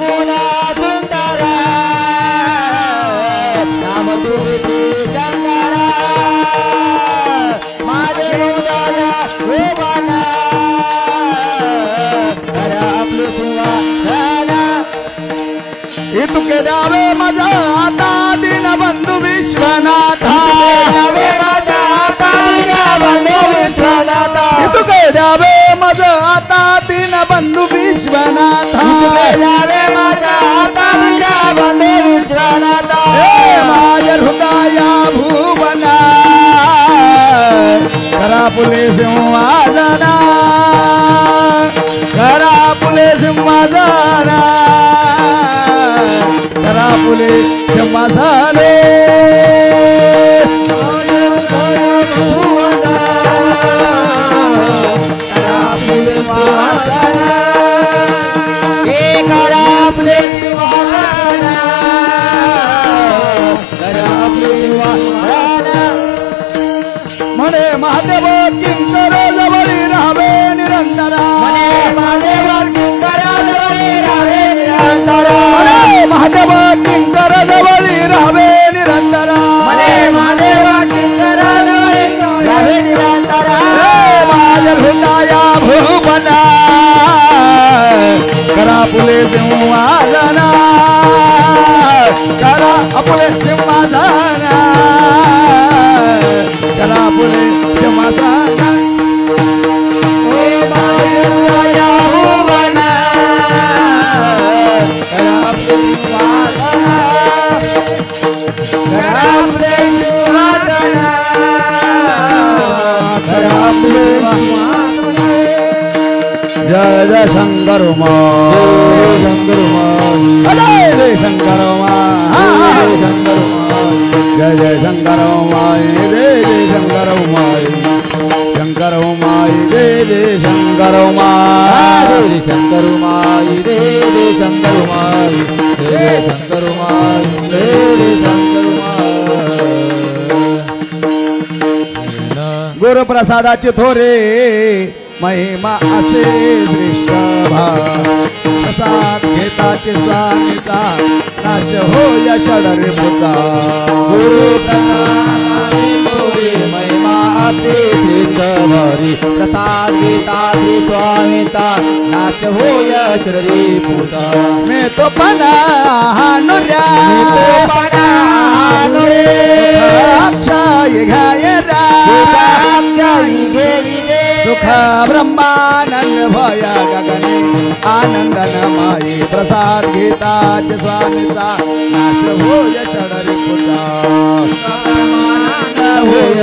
गुणा सुंदरा नाम तुझे शंकरा माझे हृदय शोभना आपले तुवा इतके द्यावे माझा आता दीनबंधू विश्वनाथा इतके द्यावे माझा आता दीनबंधू विश्वनाथा माझ्या हृदया भुवना करा पुले सिंहासना करा पुले सिंहासना करा पुले सिंहासने म्हणे महादेव किंकर जवळी राहावे निरंतरा महादेव किंकर जवळी राहावे निरंतरा माझ्या हृदया भुवना करा पुले सिंहासना करा पुले सिंहासना करा पुले सिंहासना जय जय शंकर जय जय शंकर जय जय शंकर जय जय शंकर शंकर जय जय शंकर शंकर जय जय शंकर जय शंकर गुरुप्रसादाचे थोरे महिमा असे श्रेष्ठ प्रसाद घेताचे स्वामीचा नाश होय षडरे भूता महिमा असे श्रेष्ठ भारी प्रसाद घेताचे स्वामीचा नाश होय शरीरी भूता मे तो पना हानुर्या अक्षय घायरा सुख ब्रह्मानंद भय गगने आनंदन माई प्रसाद घेताच स्वामीचा नाश होय षडरे भूता होय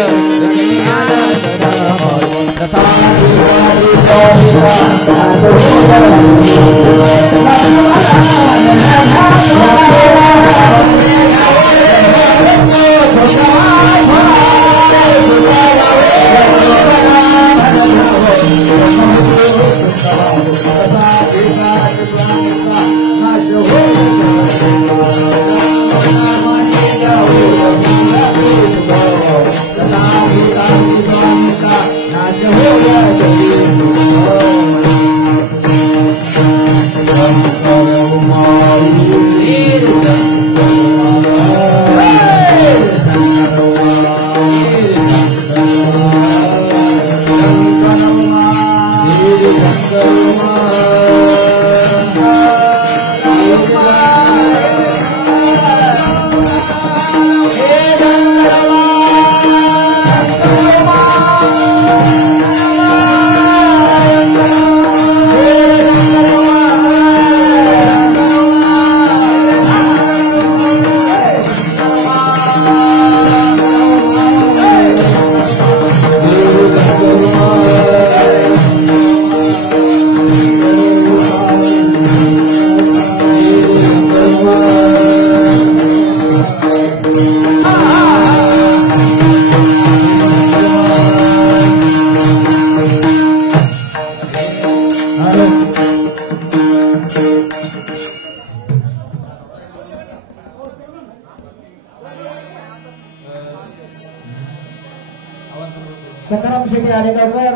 सकाराम शेट्टी आले लवकर.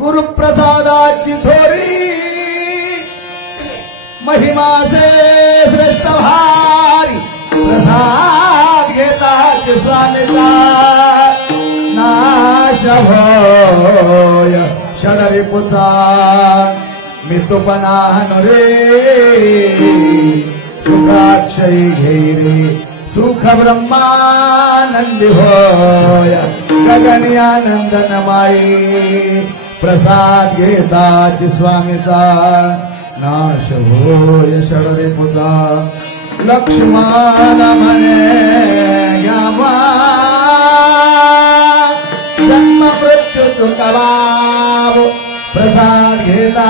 गुरुप्रसादाची थोरी महिमाचे श्रेष्ठ भारी प्रसाद घेताच स्वामीचा नाश होय षडरिपुचा मितुपणा रे सुखाक्षयी घेई रे सुख ब्रह्मानंदी होय गगनी आनंदन माई प्रसाद घेताच स्वामीचा नाश होय षडरिपुचा लक्ष्मण म्हणे घ्यावा जन्म मृत्यू चुकवाव प्रसाद घेता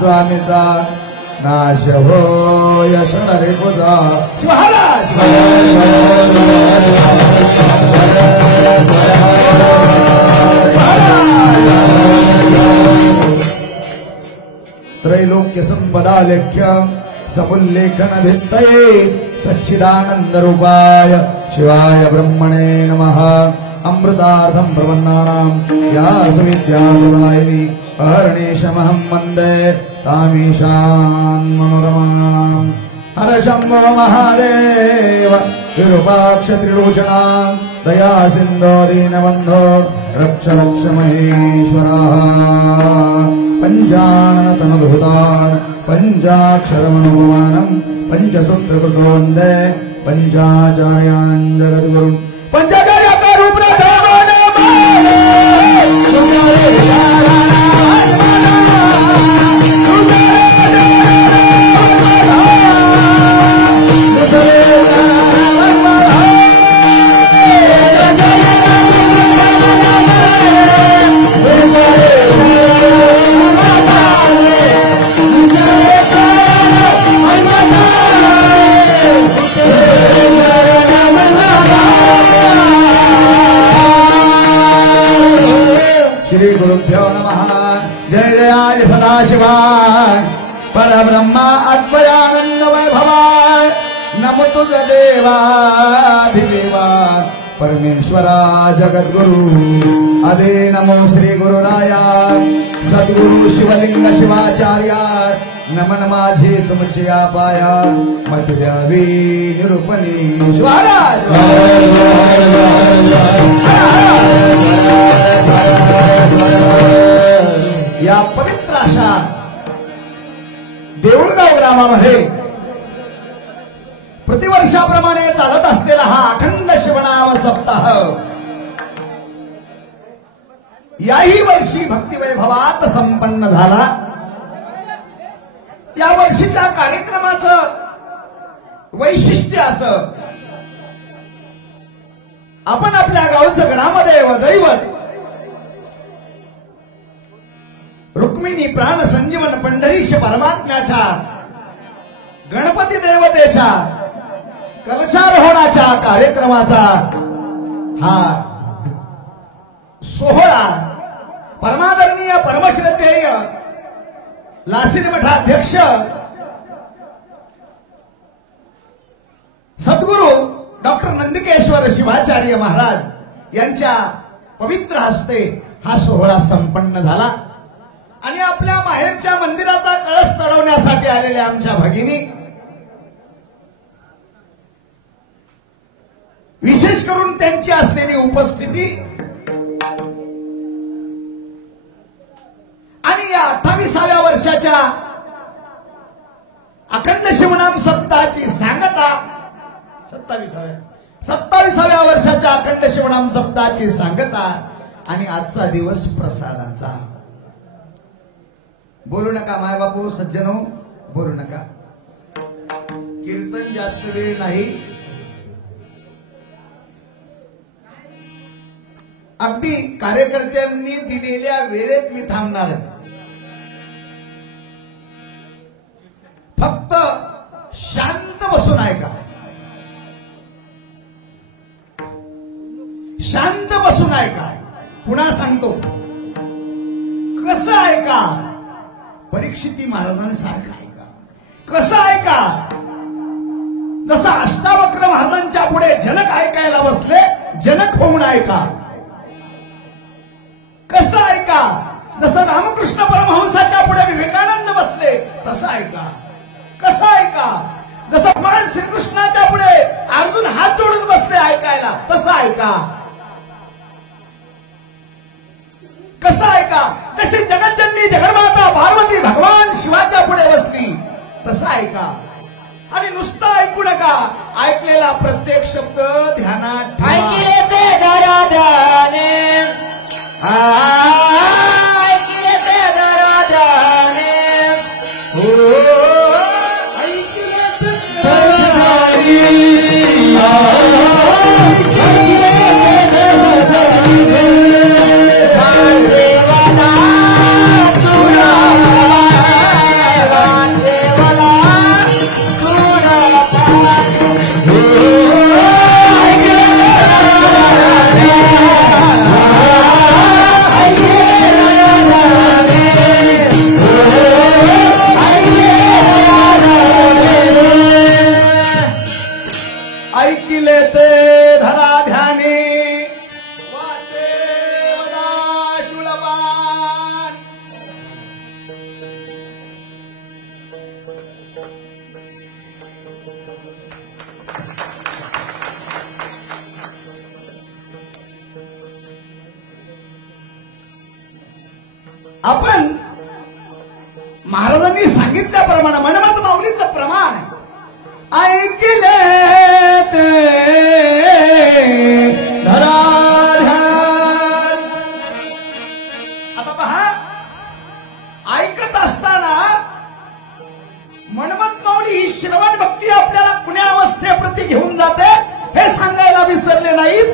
स्वामीचा नाश होय षडरिपुचा महाराज त्रैलोक्य संपदा लेख्य समुल्लेखन भित्तये सच्चिदानंद रूपाय शिवाय ब्रह्मणे नमः। अमृतार्थं प्रपन्नानां व्यासविद्याप्रदायिनी अहर्निशमहं वन्दे तामीशान् मनोरमाम्। हर शम्भो महादेव विरूपाक्ष त्रिलोचना दया सिन्धो दीनबन्धो रक्ष रक्ष महेश्वरः। पंचानन तनुभूतान् पंचाक्षरमनुपमानं पंचसूत्रकृतो वन्दे पंचाचार्यान् जगद्गुरुन्। पंचाचार्याकारो श्री गुरुभ्यो नमः। जय जयाय सदाशिवाय परब्रह्मा अद्वयानंदमय भवाय नमो तुझ देवाधिदेवा परमेश्वरा जगद्गुरु अदे नमो श्री गुरुराया सद्गुरु शिवलिंग शिवाचार्य नमन माझे तुमचे पाया मत द्यावी निरूपणी शिवाराज। या पवित्र अशा देऊळगाव ग्रामामध्ये प्रतिवर्षाप्रमाणे चालत असलेला हा अखंड शिवनाम सप्ताह याही वर्षी भक्तिवैभवात संपन्न झाला। या वर्षीच्या कार्यक्रमाचं वैशिष्ट्य असं, आपण आपल्या गावचं ग्रामदेव दैवत रुक्मिणी प्राण संजीवन पंढरीश परमात्म्याच्या गणपती देवतेच्या कलशारोहणाच्या कार्यक्रमाचा हा सोहळा परमादरणीय परमश्रद्धेय लासिन मठाध्यक्ष सद्गुरु डॉक्टर नंदिकेश्वर शिवाचार्य महाराज यांच्या पवित्र हस्ते हा सोहळा संपन्न झाला। आणि आपल्या माहेरच्या मंदिराचा कळस चढवण्यासाठी आलेल्या आमच्या भगिनी, विशेष करून त्यांची असलेली उपस्थिती आणि या 28व्या वर्षाच्या अखंड शिवनाम सप्ताहाची सांगता 27व्या वर्षाच्या अखंड शिवनाम सप्ताहाची सांगता आणि आजचा दिवस प्रसादाचा। बोलू नका माय बापू सज्जनो, बोलू नका। कीर्तन जास्त वेळ नाही, अगदी कार्यकर्त्यांनी दिलेल्या वेळेत मी थांबणार आहे। फक्त शांत बसून ऐका, शांत बसून ऐका। पुन्हा सांगतो, कसं ऐका? परीक्षिती महाराजांसारखं ऐका। कसं ऐका? जसं अष्टावक्र महाराजांच्या पुढे जनक ऐकायला बसले, जनक होऊन ऐका। कसं ऐका? जसं रामकृष्ण परमहंसाच्या पुढे विवेकानंद बसले तसं ऐका। कसं ऐका? जसं भगवान श्रीकृष्णाच्या पुढे अर्जुन हात जोडून बसले ऐकायला तसं ऐका। कसं ऐका? जशी जगज्जननी जगन्माता पार्वती भगवान शिवाच्या पुढे बसली तसं ऐका। आणि नुसतं ऐकू नका, ऐकलेला प्रत्येक शब्द ध्यानात ठेवा। ऐकले ते दरादाने, ऐकले ते दरादाने, ऐकले ते दरादाने, आपण महाराजांनी सांगितल्याप्रमाणे मनमत माऊलीचं प्रमाण ऐकले आता पहा, ऐकत असताना मनमत माऊली ही श्रवण भक्ती आपल्याला कुण्या अवस्थेप्रती घेऊन जाते हे सांगायला विसरले नाहीत.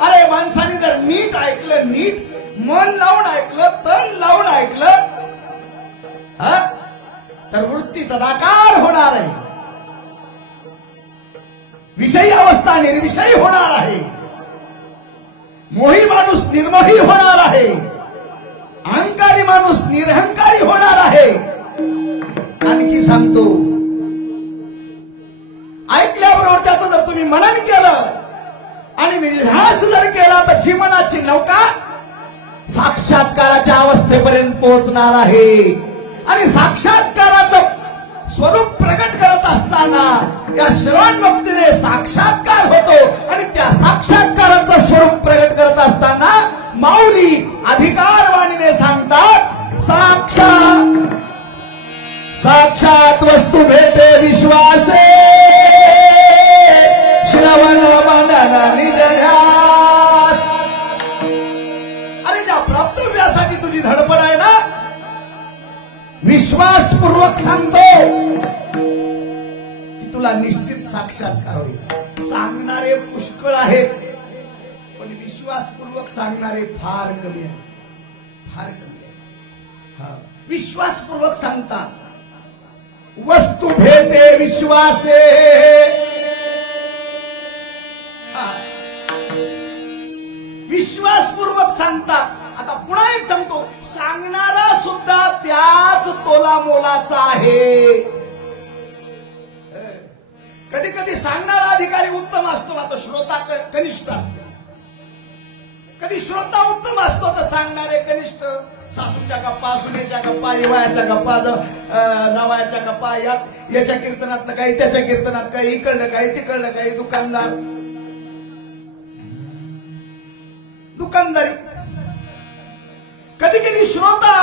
अरे माणसाने जर नीट ऐकलं, नीट मन लावून ऐकलं, तन लावून ऐकलं तर वृत्ती तदाकार होणार आहे. विषयी अवस्था निर्विषयी होणार आहे. मोही माणूस निर्मोही होणार आहे. अहंकारी माणूस निरहंकारी होणार आहे. आणखी सांगतो, ऐकल्याबरोबर त्याचं जर तुम्ही मनन केलं आणि निध्यास जर केला तर जीवनाची नौका साक्षात्काराच्या अवस्थेपर्यंत पोहोचणार आहे. आणि साक्षात्काराचं स्वरूप प्रकट करत असताना या श्रवण भक्तीने साक्षात्कार होतो. आणि त्या साक्षात्काराचं स्वरूप प्रकट करत असताना माऊली अधिकारवाणीने सांगतात, साक्षात वस्तू भेटे विश्वासे श्रवण मनन निध्यास. अरे ज्या प्राप्तव्यासाठी तुझी धडपड आहे ना, विश्वासपूर्वक सांगतो की तुला निश्चित साक्षात्कार होईल. सांगणारे पुष्कळ आहेत पण विश्वासपूर्वक सांगणारे फार कमी आहेत, फार कमी आहेत. विश्वासपूर्वक सांगतात. वस्तू भेटे विश्वासे, विश्वासपूर्वक सांगतात. आता पुन्हा एक सांगतो, सांगणारा सुद्धा त्याच तोला मोलाचा आहे. कधी कधी सांगणारा अधिकारी उत्तम असतो मात्र श्रोता कनिष्ठ असतो. कधी श्रोता उत्तम असतो तर सांगणारे कनिष्ठ. सासूच्या गप्पा, सुनेच्या गप्पा, येवायाच्या गप्पा, जावयाच्या गप्पा, याच्या कीर्तनातलं काही, त्याच्या कीर्तनात काही, इकडलं काही, तिकडलं काही, दुकानदारी. कधी कधी श्रोता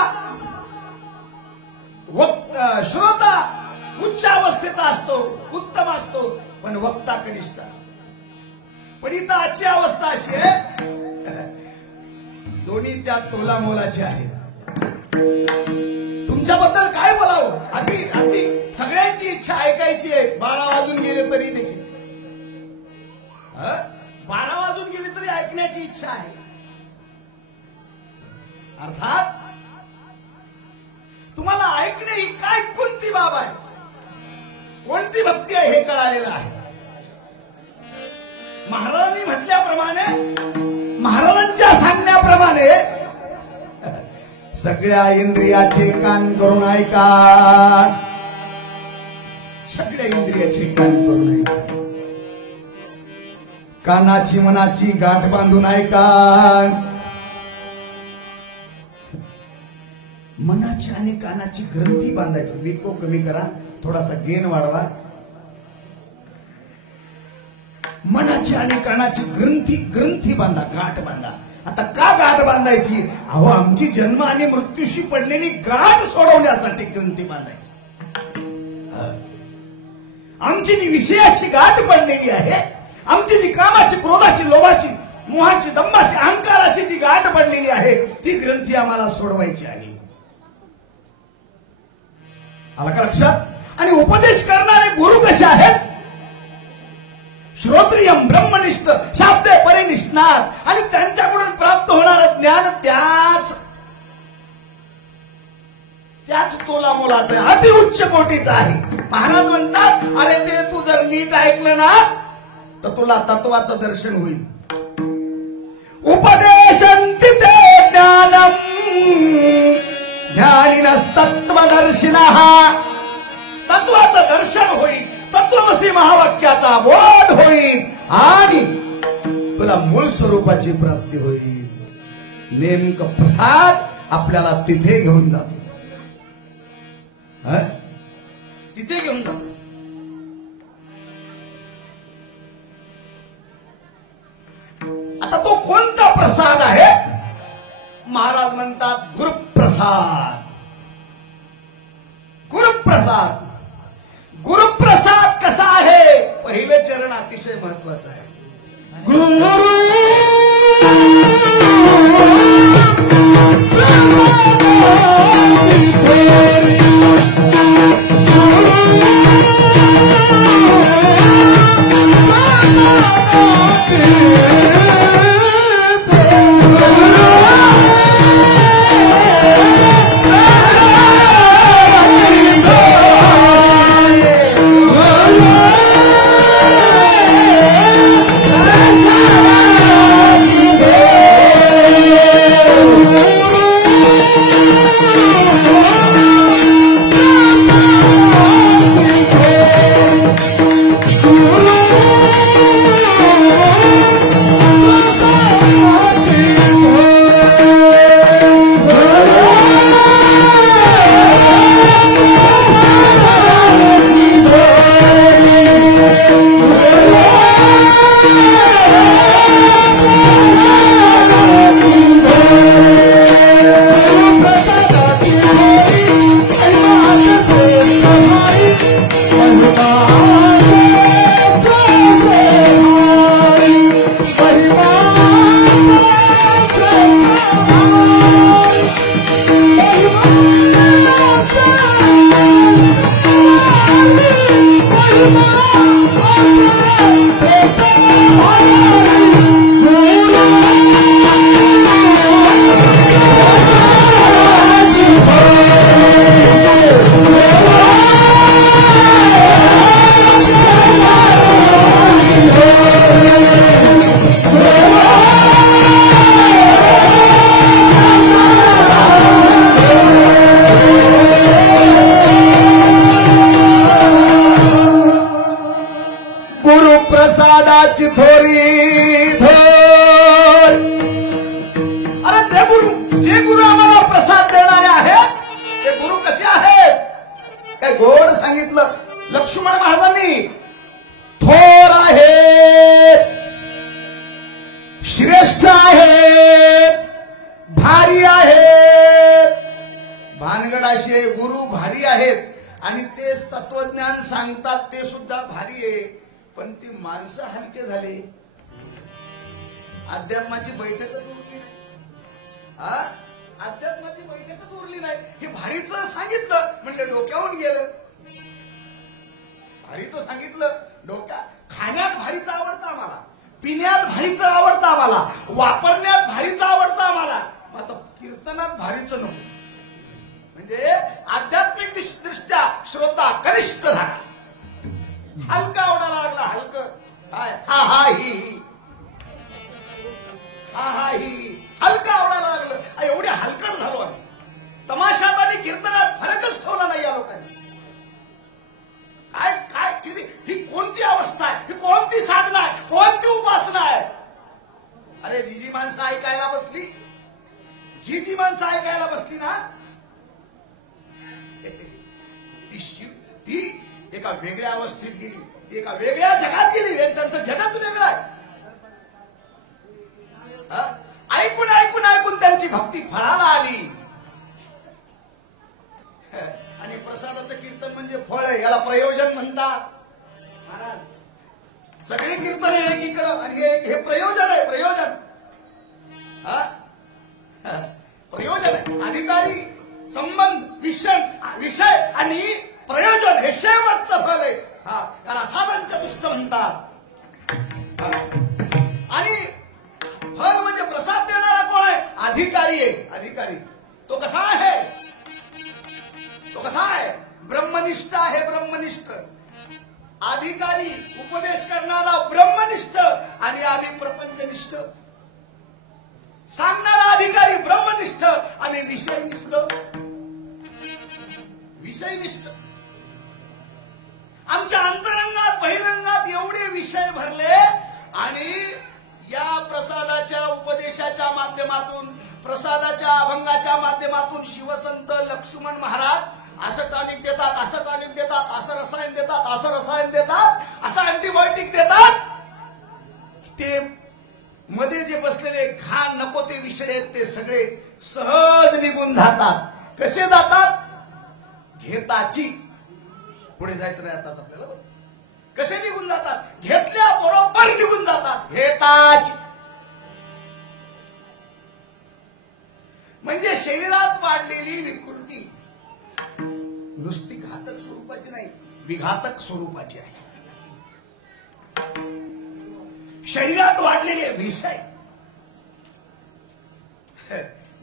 उच्च अवस्थेचा असतो, उत्तम असतो, पण वक्ता कनिष्ठ असतो. पण इथं आजची अवस्था अशी आहे, दोन्ही त्या तोला मोलाचे आहेत. तुमच्याबद्दल काय बोलावं, अगदी सगळ्यांची इच्छा ऐकायची आहे. 12 वाजून गेले तरी देखील, 12 वाजून गेले तरी ऐकण्याची इच्छा आहे. अर्थात तुम्हाला ऐकणे ही काय कोणती बाब आहे, कोणती भक्ती आहे हे कळालेलं आहे. महाराजांनी म्हटल्याप्रमाणे, महाराजांच्या सांगण्याप्रमाणे सगळ्या इंद्रियाचे कान करून ऐका, सगळ्या इंद्रियाचे कान करून ऐका. कानाची मनाची गाठ बांधून ऐका. मनाची आणि कानाची ग्रंथी बांधायची. विको कमी करा, थोडासा गेन वाढवा. मनाची आणि कानाची ग्रंथी बांधा, गाठ बांधा. आता का गाठ बांधायची? अहो, आमची जन्म आणि मृत्यूशी पडलेली गाठ सोडवण्यासाठी ग्रंथी बांधायची. आमची जी विषयाची गाठ पडलेली आहे, आमची जी कामाची, क्रोधाची, लोभाची, मोहाची, दंभाची, अहंकाराची जी गाठ पडलेली आहे, ती ग्रंथी आम्हाला सोडवायची आहे. आला का लक्षात? आणि उपदेश करणारे गुरु कसे आहेत? श्रोत्रियम ब्रह्मनिष्ठ, शाब्दे परिनिष्णात. आणि त्यांच्याकडून प्राप्त होणारं ज्ञान त्याच तोला मोलाचं आहे, अति उच्च कोटीचं आहे. महाराज म्हणतात, अरे ते तू जर नीट ऐकलं ना तर तुला तत्वाचं दर्शन होईल. उपदेशन्ति ते ज्ञानम ज्ञानिनस्तत्वदर्शिनः. तत्वाचं दर्शन होईल, तत्वमसी महावाक्याचा बोध होईल आणि तुला मूळ स्वरूपाची प्राप्ती होईल. नेमकं प्रसाद आपल्याला तिथे घेऊन जातो. तिथे घेऊन जा. आता तो कोणता प्रसाद आहे? महाराज म्हणतात गुरुप्रसाद. गुरुप्रसाद. गुरुप्रसाद कसा आहे? पहिलं चरण अतिशय महत्वाचं आहे. गुरु प्रसादाची थोरी धोर. अरे जे गुरु आम्हाला प्रसाद देणारे आहेत ते गुरु कसे आहेत? काय गोड सांगितलं लक्ष्मण महाराजांनी. थोर आहेत, श्रेष्ठ आहेत, भारी आहेत. भानगड अशी आहे, गुरु भारी आहेत आणि तेच तत्वज्ञान सांगतात ते सुद्धा भारी आहे. पण ती माणसं हलके झाले. अध्यात्माची बैठकच उरली नाही. अध्यात्माची बैठकच उरली नाही. हे भारीच सांगितलं म्हणजे डोक्यावरून गेलं. भारीच सांगितलं डोक्या. खाण्यात भारीच आवडतं आम्हाला, पिण्यात भारीच आवडतं आम्हाला, वापरण्यात भारीच आवडतं आम्हाला. आता कीर्तनात भारीच नको. म्हणजे आध्यात्मिक दृष्ट्या श्रोता कनिष्ठ झाला. हलका आवडायला लागला. हलक हा हा ही हा हा ही हलका आवडायला लागलं. एवढे हलकट झालो आम्ही. तमाशात आणि कीर्तनात फरकच ठेवला नाही या लोकांनी. काय काय किती ही कोणती अवस्था आहे? ही कोणती साधना आहे? कोणती उपासना आहे? अरे जी माणसं ऐकायला बसली, जी माणसं ऐकायला बसली ना ती एका वेगळ्या अवस्थेत गेली. ती एका वेगळ्या जगात गेली. त्यांचं जगत वेगळं आहे. ऐकून ऐकून ऐकून त्यांची भक्ती फळाला आली. आणि प्रसादाचं कीर्तन म्हणजे फळ आहे. याला प्रयोजन म्हणतात. महाराज सगळी कीर्तन एकीकडं आणि हे प्रयोजन आहे. प्रयोजन प्रयोजन आहे. अधिकारी, संबंध, विषय आणि प्रयोजन हे शेवटचं फल आहे. त्याला साधन चतुष्ट म्हणतात. आणि फल म्हणजे प्रसाद देणारा कोण आहे? अधिकारी आहे. अधिकारी तो कसा आहे? तो कसा आहे? ब्रह्मनिष्ठ आहे. ब्रह्मनिष्ठ अधिकारी, उपदेश करणारा ब्रह्मनिष्ठ आणि आम्ही प्रपंचनिष्ठ. सांगणारा अधिकारी ब्रह्मनिष्ठ, आम्ही विषयनिष्ठ. विषयनिष्ठ. आमच्या अंतरंगात बहिरंगात एवढे विषय भरले. आणि या प्रसादाच्या उपदेशाच्या माध्यमातून, प्रसादाच्या अभंगाच्या माध्यमातून शिवसंत लक्ष्मण महाराज असं टॉनिक देतात, असं टॉनिक देतात, असं रसायन देतात, असं रसायन देतात, असं अँटीबायोटिक देतात. ते मध्ये जे बसलेले घाण नको ते विषय आहेत ते सगळे सहज निघून जातात. कसे जातात? घेताची. पुढे जायचं नाही आताच आपल्याला. कसे निघून जातात? घेतल्या बरोबर निघून जातात. घेताच म्हणजे शरीरात वाढलेली विकृती नुसती घातक स्वरूपाची नाही, विघातक स्वरूपाची आहे. शरीरात वाढलेले विषय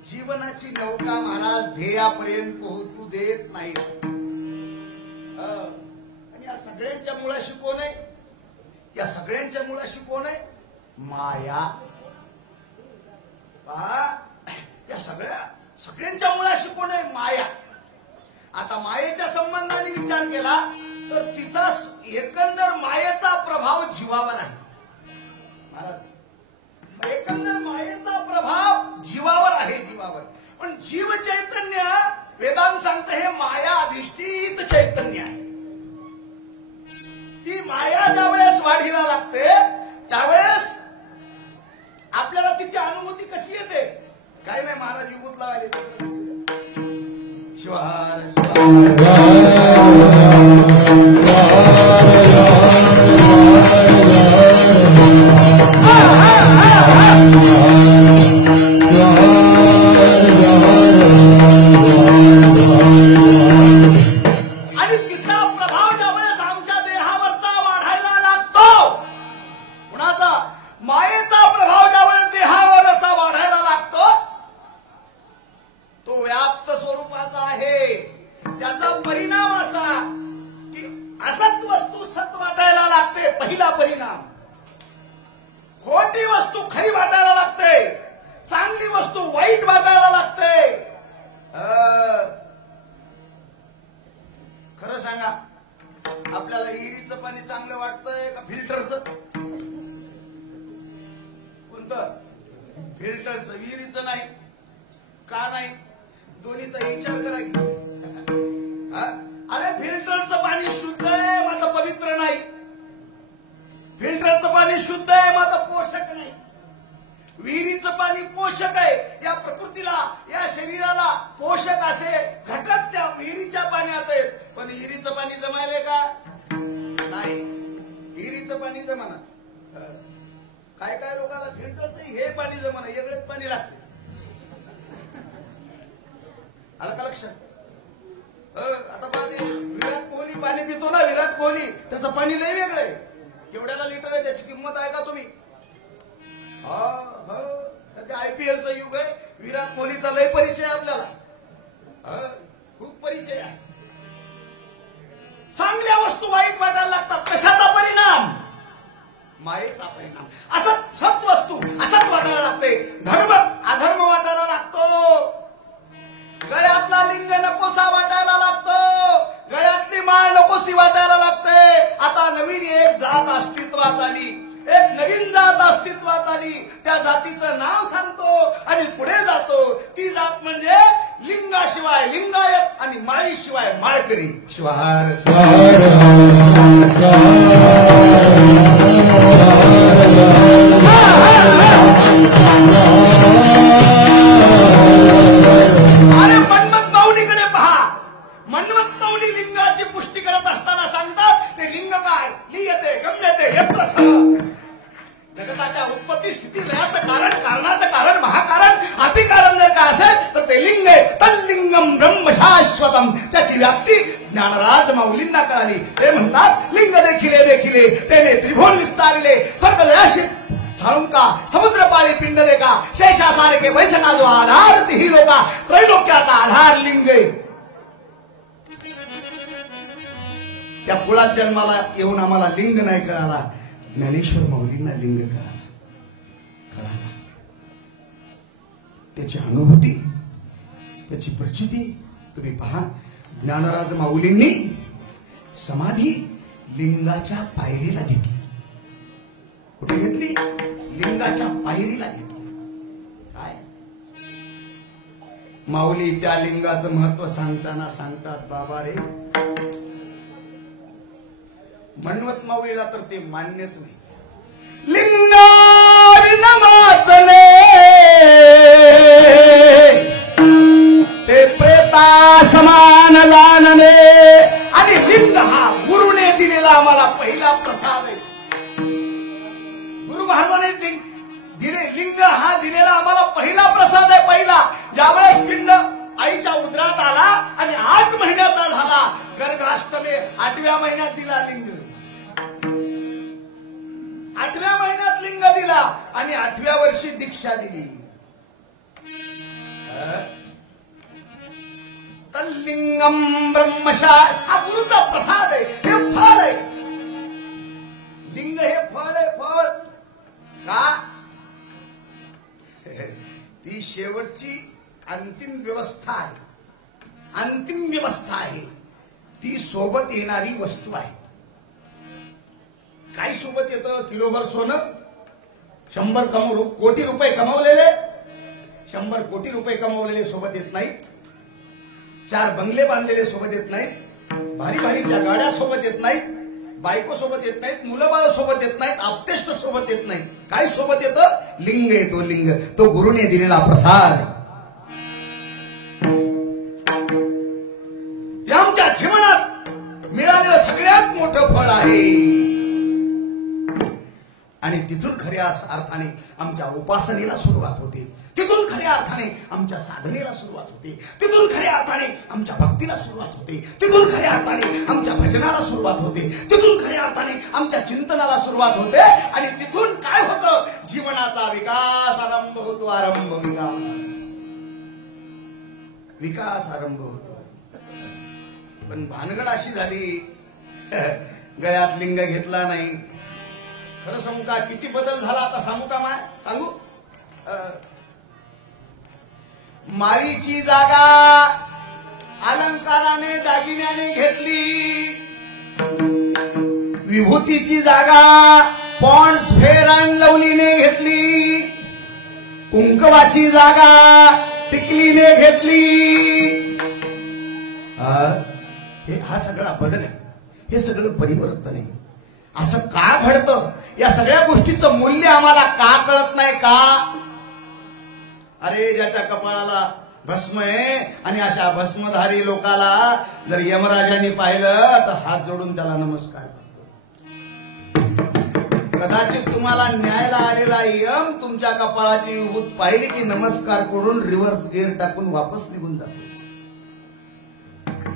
जीवनाची नौका महाराज ध्येयापर्यंत पोहोचू देत नाही. आणि या सगळ्यांच्या मुळाशी कोण आहे? या सगळ्यांच्या मुळाशी कोण आहे? माया. पहा, या सगळ्यांच्या मुळाशी कोण आहे? माया. आता मायेच्या संबंधाने विचार केला तर तिचा एकंदर मायेचा प्रभाव जीवावर आहे. महाराज, एकंदर मायेचा प्रभाव जीवावर आहे, जीवावर. पण जीव चैतन्य वेदांत सांगतं हे माया अधिष्ठित चैतन्य आहे. ती माया ज्या वेळेस वाढीला लागते त्यावेळेस आपल्याला तिची अनुभूती कशी येते? काय नाही महाराज, युगूत लावायला शिवार आणि तिचा प्रभाव ज्यावेळेस आमच्या देहावरचा वाढायला लागतो. कुणाचा? मायेचा प्रभाव ज्यावेळेस देहावरचा वाढायला लागतो तो व्याप्त स्वरूपाचा आहे. त्याचा परिणाम असा की असत वस्तू सत वाटायला लागते. पहिला परिणाम. खोटी वस्तू खरी वाटायला लागते, चांगली वस्तू वाईट वाटायला लागते. खरं सांगा, आपल्याला इरीचं पाणी चांगलं वाटतंय का फिल्टरचं? कोणतं? फिल्टरचं. विहिरीचं नाही. का नाही? दोन्हीचा विचार करा की. अरे फिल्टरचं पाणी शुद्ध आहे मात्र पवित्र नाही. फिल्टरचं पाणी शुद्ध आहे मात्र पोषक नाही. विहिरीचं पाणी पोषक आहे. या प्रकृतीला, या शरीराला पोषक असे घटक त्या विहिरीच्या पाण्यात आहेत. पण विहिरीचं पाणी जमायले का? नाही. विहिरीचं पाणी जमाना. काय काय लोकांना फिल्टरचं हे पाणी जमाना, वेगळेच पाणी लागते. आलं का लक्षात? आता पाहते विराट कोहली पाणी पितो ना, विराट कोहली, त्याचं पाणी लय वेगळं आहे. केवढ्याला लिटर आहे त्याची किंमत आहे का तुम्ही? सध्या IPLचं युग आहे. विराट कोहलीचा लय परिचय आपल्याला. खूप परिचय आहे. चांगल्या वस्तू वाईट वाटायला लागतात. कशाचा परिणाम? मायेचा परिणाम. असत सत वस्तू असत वाटायला लागते. धर्म अधर्म वाटायला लागतो. गळ्यातला लिंग नकोसा वाटायला लागतो. गळ्यातली माळ नकोसी वाटायला लागते. आता नवीन एक जात अस्तित्वात आली, एक नवीन जात अस्तित्वात आली. त्या जातीचं नाव सांगतो आणि पुढे जातो. ती जात म्हणजे लिंगाशिवाय लिंगायत आणि माळीशिवाय माळकरी. शिवार अरे मन्मथ माऊलीकडे पहा. मन्मथ माऊली लिंगाची पुष्टी करत असताना सांगतात ते लिंग काय? लियते गम्यते यत्र सह. जगताच्या उत्पत्ती स्थिती लयाचं कारण, कारणाचं कारण, महाकारण, अतिकारण जर का असेल तर ते लिंग आहे. तल्लिंगम ब्रह्म शाश्वतम. त्याची व्याप्ती ज्ञानराज माऊलींना कळाली. ते म्हणतात लिंग देखिले देखिले त्याने त्रिभुवन विस्तारिले. स्वर्गदयाशी साळुंका समुद्र पाळी पिंड देखा शेषासारखे वैसना जो आधार तिही लोका. त्रैलोक्याचा आधार लिंग आहे. त्या कुळात जन्माला येऊन आम्हाला लिंग नाही कळाला. ज्ञानेश्वर माऊलींना लिंग कळाला. त्याची अनुभूती, त्याची प्रचिती तुम्ही पहा. ज्ञानराज माऊलींनी समाधी लिंगाच्या पायरीला घेतली. कुठे घेतली? लिंगाच्या पायरीला घेतली. काय माऊली त्या लिंगाचं महत्व सांगताना सांगतात, बाबा रे, म्हणवत माऊलीला तर ते मान्यच नाही. लिंगाविन वाचने ते प्रेता समान जाणणे. आणि लिंग हा गुरुने दिलेला आम्हाला पहिला प्रसाद आहे. गुरु महाराजांनी दिले लिंग हा दिलेला आम्हाला पहिला प्रसाद आहे. पहिला ज्यावेळेस पिंड आईच्या उदरात आला आणि 8 महिन्याचा झाला, गर्भाष्टमी 8व्या महिन्यात दिला लिंग. 8व्या महिन्यात लिंग दिला आणि 8व्या वर्षी दीक्षा दिली. तर लिंगम ब्रह्मशा हा गुरुचा प्रसाद आहे. हे फळ आहे. लिंग हे फळ आहे. फळ का? ती शेवटची अंतिम व्यवस्था आहे. अंतिम व्यवस्था आहे. ती सोबत येणारी वस्तू आहे. काही सोबत येतं? किलोभर सोनं, 100 कोटी रुपये कमावलेले, 100 कोटी रुपये कमावलेले सोबत येत नाहीत. 4 बंगले बांधलेले सोबत येत नाहीत. भारी भारीच्या गाड्या सोबत येत नाहीत. बायको सोबत येत नाहीत. मुलं बाळ सोबत येत नाहीत. आपतेष्ट सोबत येत नाहीत. काय सोबत येतं? लिंग येतो. लिंग तो गुरुने दिलेला प्रसाद. ते आमच्या जीवनात मिळालेलं सगळ्यात मोठं फळ आहे. आणि तिथून खऱ्या अर्थाने आमच्या उपासनेला सुरुवात होते. तिथून खऱ्या अर्थाने आमच्या साधनेला सुरुवात होते. तिथून खऱ्या अर्थाने आमच्या भक्तीला सुरुवात होते. तिथून खऱ्या अर्थाने आमच्या भजनाला सुरुवात होते. तिथून खऱ्या अर्थाने आमच्या चिंतनाला सुरुवात होते. आणि तिथून काय होतं? जीवनाचा विकास आरंभ होतो. आरंभ विकास विकास आरंभ होतो. पण भानगड अशी झाली, गळ्यात लिंग घेतला नाही. खरं सांगू का? किती बदल झाला आता सांगू का? सांगू? माळीची जागा अलंकाराने दागिन्याने घेतली. विभूतीची जागा पॉन्ड्स फेअर अँड लवलीने घेतली. कुंकवाची जागा टिकलीने घेतली. हा सगळा बदल आहे. हे सगळं परिवर्तन आहे. असं का घडतं? या सगळ्या गोष्टीचं मूल्य आम्हाला का कळत नाही का? अरे, ज्याच्या कपाळाला भस्म आहे आणि अशा भस्मधारी लोकाला जर यमराजाने पाहिलं तर हात जोडून त्याला नमस्कार करतो. कदाचित तुम्हाला न्यायला आलेला यम तुमच्या कपाळाची विभूत पाहिली की नमस्कार करून रिव्हर्स गिअर टाकून वापस निघून जातो.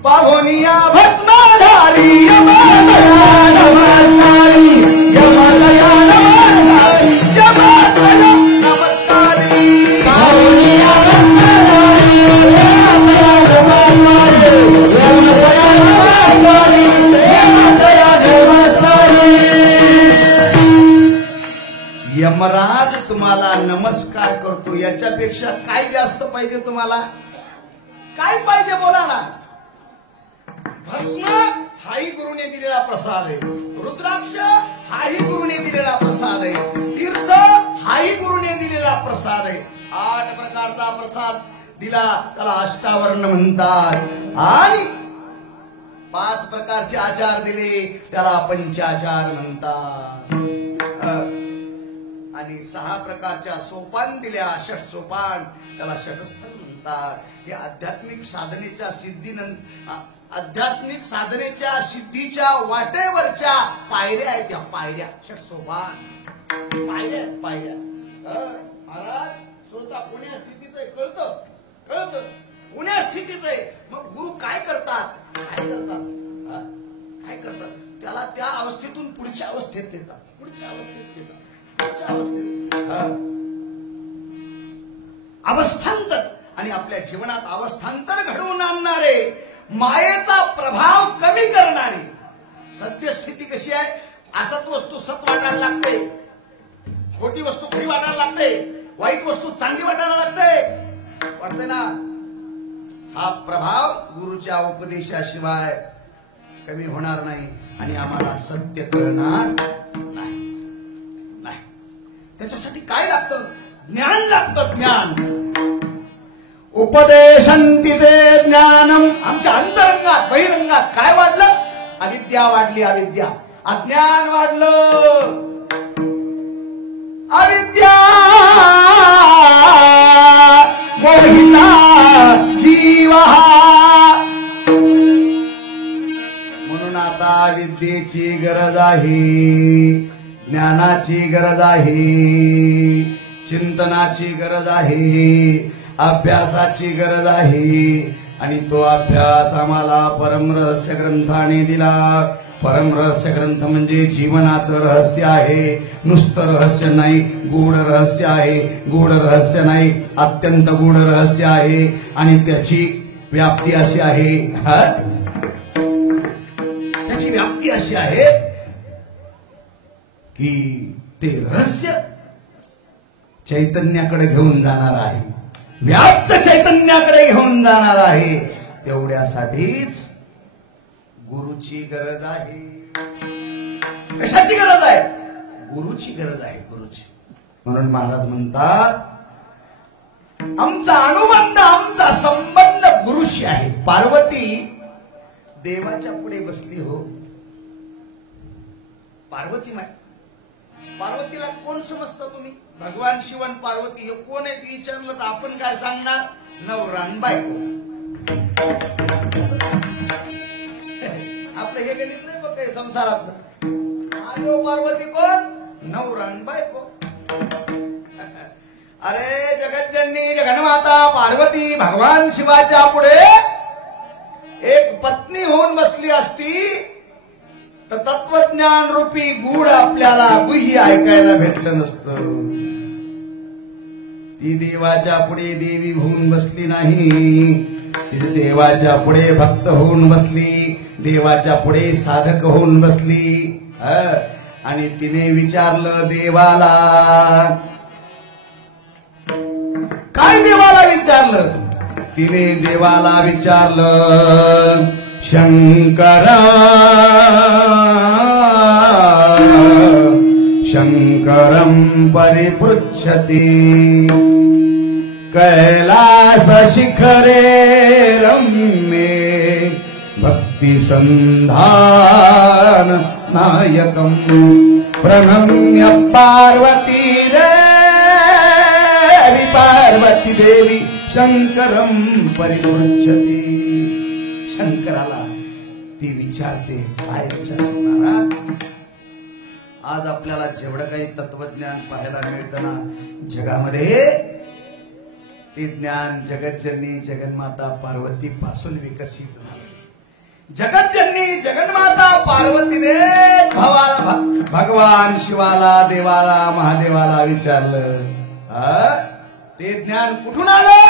पाहोनिया भस्मधारी यमदया नमस्कारी, यमदया नमस्कारी, यमदया नमस्कारी. पाहोनिया भस्मधारी यमदया नमस्कारी, यमदया नमस्कारी, यमदया नमस्कारी. यमराज तुम्हाला नमस्कार करतो. याच्यापेक्षा काय जास्त पाहिजे तुम्हाला? काय पाहिजे बोला ना? भस्म हाही गुरुने दिलेला प्रसाद आहे. रुद्राक्ष हाही गुरुने दिलेला प्रसाद आहे. तीर्थ हाही गुरुने दिलेला प्रसाद आहे. 8 प्रकारचा प्रसाद दिला त्याला अष्टावर्ण म्हणतात. आणि 5 प्रकारचे आचार दिले त्याला पंचाचार म्हणतात. आणि 6 प्रकारच्या सोपान दिल्या, षटसोपान, त्याला षटस्थल म्हणतात. हे आध्यात्मिक साधनेच्या सिद्धीच्या वाटेवरच्या पायऱ्या आहेत. त्या पायऱ्या षटसोपान पायऱ्या. महाराज स्वतः पुण्या स्थितीत आहे. कळतं पुण्या स्थितीत आहे. मग गुरु काय करतात? त्याला त्या अवस्थेतून पुढच्या अवस्थेत नेतात. अवस्थांतर. आणि आपल्या जीवनात अवस्थांतर घडवून आणणारे, मायेचा प्रभाव कमी करणारे. सद्यस्थिती कशी आहे? असत वस्तू सत वाटायला लागते, खोटी वस्तू खरी वाटायला लागते, वाईट वस्तू चांगली वाटायला लागते. वाटते ना? हा प्रभाव गुरुच्या उपदेशाशिवाय कमी होणार नाही आणि आम्हाला सत्य कळणार नाही. त्याच्यासाठी काय लागतं? ज्ञान लागतं. ज्ञान. उपदेशंती ते ज्ञानम. आमच्या अंतरंगात बहिरंगात काय वाढलं? अविद्या वाढली. अविद्या. अज्ञान वाढलं. अविद्या मोहिता जीवा. म्हणून आता विद्येची गरज आहे, ज्ञानाची गरज आहे, चिंतनाची गरज आहे, अभ्यासाची गरज आहे. आणि तो अभ्यास आम्हाला परमरहस्य ग्रंथाने दिला. परमरहस्य ग्रंथ म्हणजे जीवनाचं रहस्य आहे. नुसतं रहस्य नाही, गूढ रहस्य आहे. गूढ रहस्य नाही, अत्यंत गूढ रहस्य आहे. आणि त्याची व्याप्ती अशी आहे, त्याची व्याप्ती अशी आहे की ते रहस्य चैतन्याकडे घेऊन जाणार आहे, व्याप्त चैतन्याकडे घेऊन जाणार आहे. तेवढ्यासाठीच गुरुची गरज आहे. कशाची गरज आहे? गुरुची गरज आहे. गुरुची. म्हणून महाराज म्हणतात आमचा अनुबंध, आमचा संबंध गुरुशी आहे. पार्वती देवाच्या पुढे बसली हो. पार्वती पार्वतीला कोण समजतं तुम्ही? भगवान शिव आणि पार्वती हे कोण आहेत विचारलं तर आपण काय सांगणार? नवरा आणि बायको. आपलं हे गणित नाही बघ काही संसारात. महादेव पार्वती कोण? नवरा आणि बायको. अरे जगज्जननी जगन्माता पार्वती भगवान शिवाच्या पुढे एक पत्नी होऊन बसली असती तर तत्वज्ञान रूपी गूढ आपल्याला गुह्य ऐकायला भेटलं नसतं. ती देवाच्या पुढे देवी होऊन बसली नाही, ती देवाच्या पुढे भक्त होऊन बसली, देवाच्या पुढे साधक होऊन बसली. आणि तिने विचारलं देवाला. काय देवाला विचारलं? तिने देवाला विचारलं शंकरा शंकरं परिपृच्छति कैलास शिखरे रम्ये भक्ति संधान नायकं प्रणम्य पार्वती देवी पार्वती देवी शंकरं परिपृच्छति. शंकराला ती विचारते. काय विचारणार? आज आपल्याला जेवढं काही तत्वज्ञान पाहायला मिळतं ना जगामध्ये, ते ज्ञान जगज्जननी जगन्माता पार्वती पासून विकसित झालं. जगज्जननी जगन्माता पार्वतीने भगवान शिवाला, देवाला, महादेवाला विचारलं. ते ज्ञान कुठून आलं?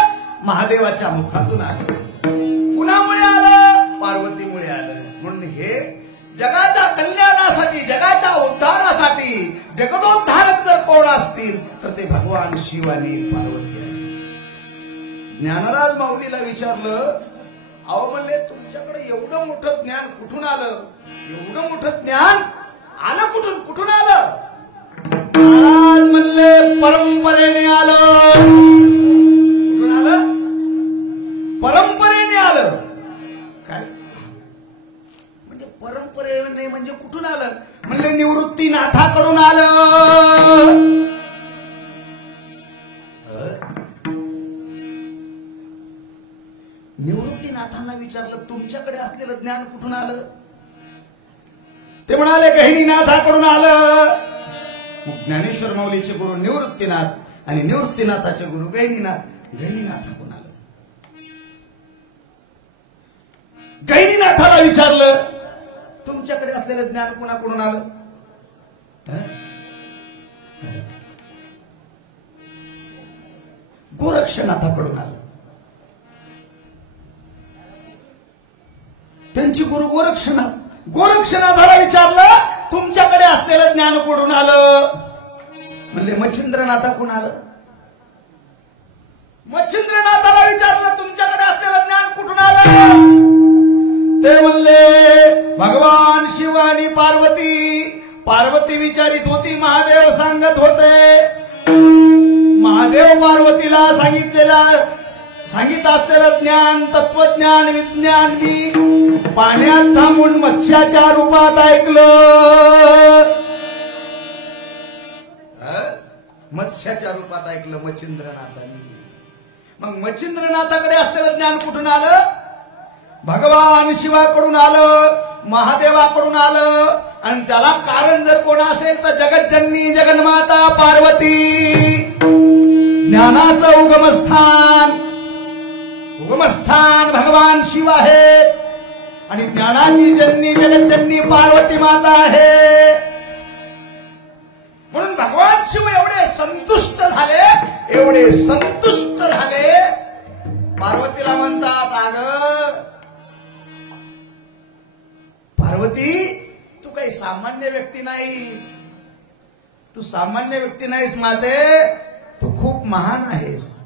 महादेवाच्या मुखातून आलं. कुणामुळे आलं? पार्वतीमुळे आलं. म्हणून हे जगाच्या कल्याणासाठी, जगाच्या उद्धारासाठी जगदोद्धारक जर कोण असतील तर ते भगवान शिव आणि पार्वती आहे. ज्ञानराज माऊलीला विचारलं, अहो म्हणले तुमच्याकडे एवढं मोठं ज्ञान कुठून आलं? एवढं मोठं ज्ञान आलं कुठून? कुठून आलं? महाराज म्हणले परंपरेने आलं. कुठून आलं? परंपरेने आलं. काय म्हणजे परंपरेने म्हणजे कुठून आलं? म्हणले निवृत्तीनाथाकडून आलं. निवृत्तीनाथांना विचारलं तुमच्याकडे असलेलं ज्ञान कुठून आलं? ते म्हणाले गहिनीनाथाकडून आलं. ज्ञानेश्वर माऊलीचे गुरु निवृत्तीनाथ आणि निवृत्तीनाथाचे गुरु गहिनीनाथ. गहिनीनाथाकडून आलं. गहिनीनाथाला विचारलं तुमच्याकडे असलेलं ज्ञान कोणाकडून आलं? गोरक्षनाथाकडून आलं. त्यांची गुरु गोरक्षनाथ. गोरक्षनाथाला विचारलं तुमच्याकडे असलेलं ज्ञान कुठून आलं? म्हणले मच्छिंद्रनाथाकडून आलं. मच्छिंद्रनाथाला विचारलं तुमच्याकडे असलेलं ज्ञान कुठून आलं? ते म्हणले भगवान शिव आणि पार्वती. पार्वती विचारित होती, महादेव सांगत होते. महादेव पार्वतीला सांगितलेला सांगितलं असलेलं ज्ञान, तत्वज्ञान, विज्ञान मी पाण्यात थांबून मत्स्याच्या रूपात ऐकलं. मत्स्याच्या रूपात ऐकलं मच्छिंद्रनाथांनी. मग मच्छिंद्रनाथाकडे असलेलं ज्ञान कुठून आलं? भगवान शिवाकडून आलं, महादेवाकडून आलं. आणि त्याला कारण जर कोण असेल तर जगज्जननी जगन्माता पार्वती. ज्ञानाचं उगमस्थान भगवान शिव आहे आणि ज्ञानाची जननी जगज्जननी पार्वती माता आहे. म्हणून भगवान शिव एवढे संतुष्ट झाले, पार्वतीला म्हणतात, अगं पार्वती, तू काही सामान्य व्यक्ती नाहीस. तू सामान्य व्यक्ती नाहीस माते, तू खूप महान आहेस.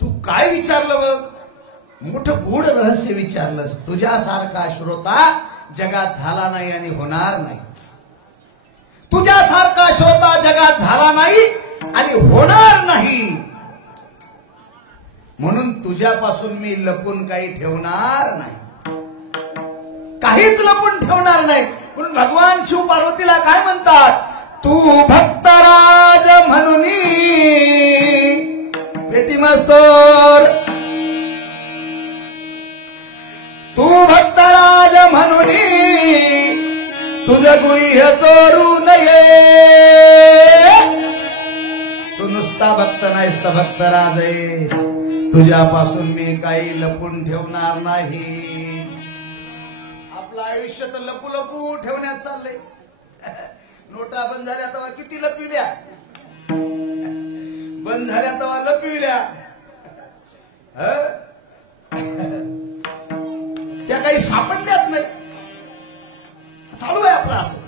तू काय विचारलं बघ, मोठं गूढ रहस्य विचारलंस. तुझ्यासारखा श्रोता जगात झाला नाही आणि होणार नाही. तुझ्यासारखा श्रोता जगात झाला नाही आणि होणार नाही. म्हणून तुझ्यापासून मी लपून काही ठेवणार नाही, काहीच लपून ठेवणार नाही. म्हणून भगवान शिव पार्वतीला काय म्हणतात? तू भक्तराज म्हणून बेटी मस्तोर, तू भक्तराज म्हणून तुझं गुह्य चोरू नये. तू नुसता भक्त नाहीस तर भक्तराज आहेस. तुझ्यापासून मी काही लपून ठेवणार नाही. आपलं आयुष्य तर लपू लपू ठेवण्यात चाललंय. नोटा बंद झाल्या तेव्हा किती लपविल्या, बंद झाल्या तेव्हा लपविल्या. त्या काही सापडल्याच नाही. चालू आहे आपलं असं.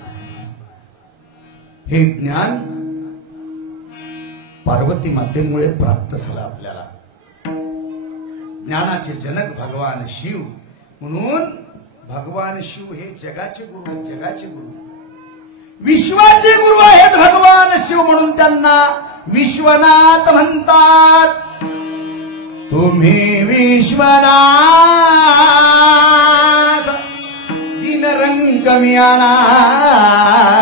हे ज्ञान पार्वती मातेमुळे प्राप्त झालं आपल्याला. ज्ञानाचे जनक भगवान शिव. म्हणून भगवान शिव हे जगाचे गुरु, जगाचे गुरु, विश्वाचे गुरु आहेत भगवान शिव. म्हणून त्यांना विश्वनाथ म्हणतात. तुम्ही विश्वनाथ, दिनरंग कमी अनाथ.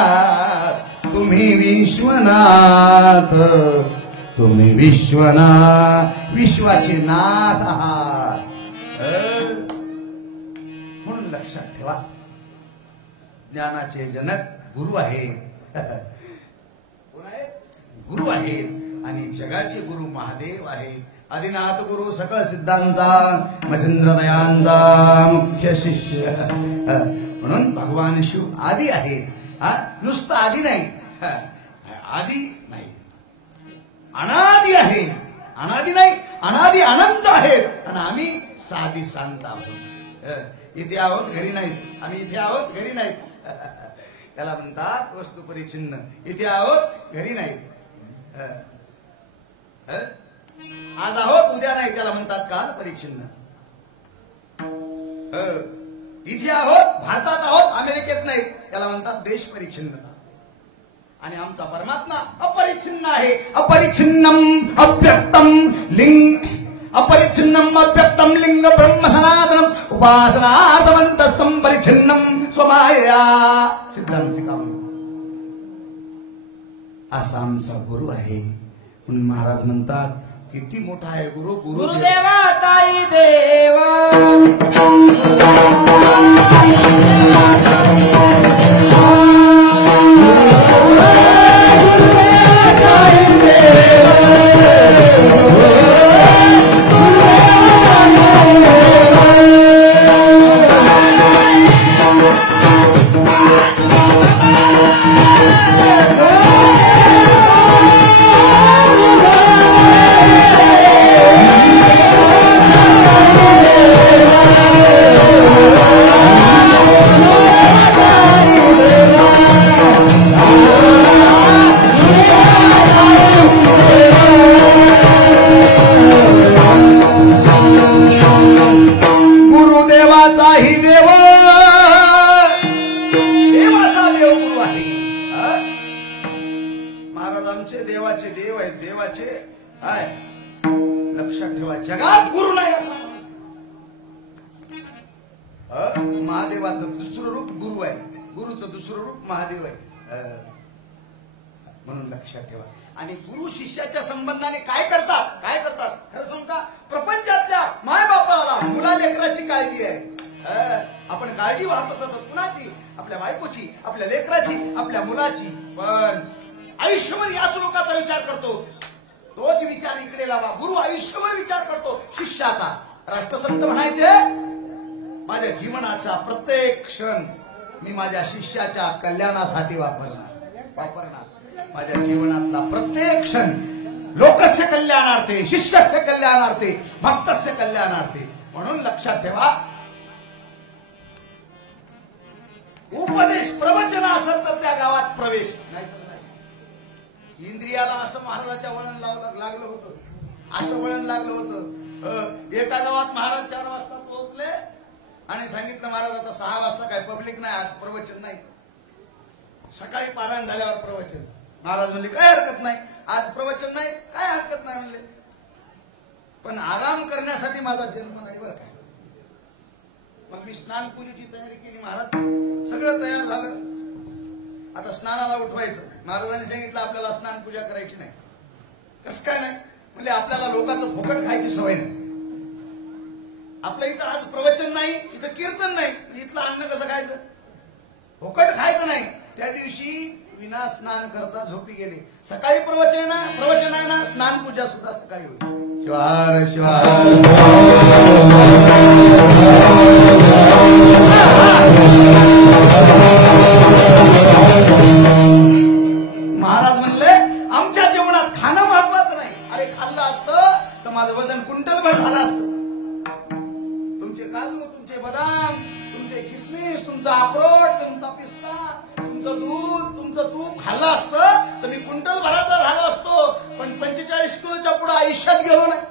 तुम्ही विश्वनाथ, तुम्ही विश्वनाथ, विश्वाचे नाथ आहात. म्हणून लक्षात ठेवा, ज्ञानाचे जनक गुरु आहेत. कोण आहेत? गुरु आहेत. आणि जगाचे गुरु महादेव आहेत. आदिनाथ गुरु सकळ सिद्धांचा, महेंद्रदयांचा मुख्य शिष्य. म्हणून भगवान शिव आदी आहे. नुसतं आदी नाही, आदी नाही, अनादी आहे. अनादी नाही, अनादी अनंत आहेत. आणि आम्ही साधी सांत आहोत. इथे आहोत, घरी नाहीत. आम्ही इथे आहोत, घरी नाहीत. त्याला म्हणतात वस्तू परिचिन्न. इथे आहोत, घरी नाहीत. आज आहोत, उद्या नाही. त्याला म्हणतात काल परिचिन्न. इथे आहोत, भारतात आहोत, अमेरिकेत नाही. त्याला म्हणतात देश परिचिन्नता. आणि आमचा परमात्मा अपरिचिन्न आहे. अपरिचिन्नम अव्यक्तम लिंग, अपरिचिन्नम अव्यक्तम लिंग ब्रह्म सनातनम उपासनार्थवंतस्तम परिचिन्नम स्वमाया सिद्धांतिका. असा आमचा गुरु आहे. म्हणून महाराज म्हणतात किती मोठा आहे गुरु. गुरुदेवा ताई देवा, गुरुदेवाचाही देव, देवाचा देव गुरु आहे. महाराज आमचे देवाचे देव आहेत. देवाचे आहे. लक्षात ठेवा, जगात गुरु नाही असा. महादेवाचं दुसरं रूप गुरु आहे, गुरुचं दुसरं रूप महादेव आहे. म्हणून लक्षात ठेवा. आणि गुरु शिष्याच्या संबंधाने काय करतात, काय करतात खरं सांगता, प्रपंचातल्या मायबापाला मुला लेकराची काळजी आहे. आपण काळजी वाहत असतो कुणाची, आपल्या बायकोची, आपल्या लेकराची, आपल्या मुलाची. पण आयुष्यभर या श्लोकाचा विचार करतो, तोच विचार इकडे लावा. गुरु आयुष्यभर विचार करतो शिष्याचा. राष्ट्रसंत म्हणायचे, माझ्या जीवनाचा प्रत्येक क्षण मी माझ्या शिष्याच्या कल्याणासाठी वापरणार. माझ्या जीवनातला प्रत्येक क्षण लोकस्य कल्याणार्थे, शिष्यस्य कल्याणार्थे, भक्तस्य कल्याणार्थे. म्हणून लक्षात ठेवा, उपदेश प्रवचन असेल तर त्या गावात प्रवेश नाही. इंद्रियाला असं महाराजाच्या वळण लागलं होतं, असं वळण लागलं होतं. एका गावात महाराज 4 वाजता पोहोचले आणि सांगितलं, महाराज आता 6 वाजता काय पब्लिक नाही, आज प्रवचन नाही. सकाळी पारायण झाल्यावर प्रवचन. महाराज म्हणले काय हरकत नाही, आज प्रवचन नाही, काय हरकत नाही म्हणले, पण आराम करण्यासाठी माझा जन्म नाही बरं काय. मग मी स्नान पूजेची तयारी केली. महाराज सगळं तयार झालं, आता स्नानाला उठवायचं. महाराजांनी सांगितलं आपल्याला स्नान पूजा करायची नाही. कसं काय नाही म्हणजे, आपल्याला लोकांचं फुकट खायची सवय नाही. आपल्या इथं आज प्रवचन नाही, इथं कीर्तन नाही, इथलं अन्न कसं खायचं, फुकट खायचं नाही. त्या दिवशी विना स्नान करता झोपी गेले. सकाळी प्रवचन आहे ना, स्नान पूजा सुद्धा सकाळी होईल. शिवार शिवार. महाराज म्हणले, आमच्या जेवणात खाणं महत्वाचं नाही. अरे खाल्लं असतं तर माझं वजन क्विंटलभर झालं असतं. तुमचे काजू, तुमचे बदाम, तुमचे किसमिस, तुमचा अक्रोड, तुमचा पिस्ता, तुमचं दूध, तुमचं तूप खाल्लं असतं तर मी क्विंटल भराचा झालो असतो. पण 45 किलोच्या पुढे आयुष्यात गेलो नाही.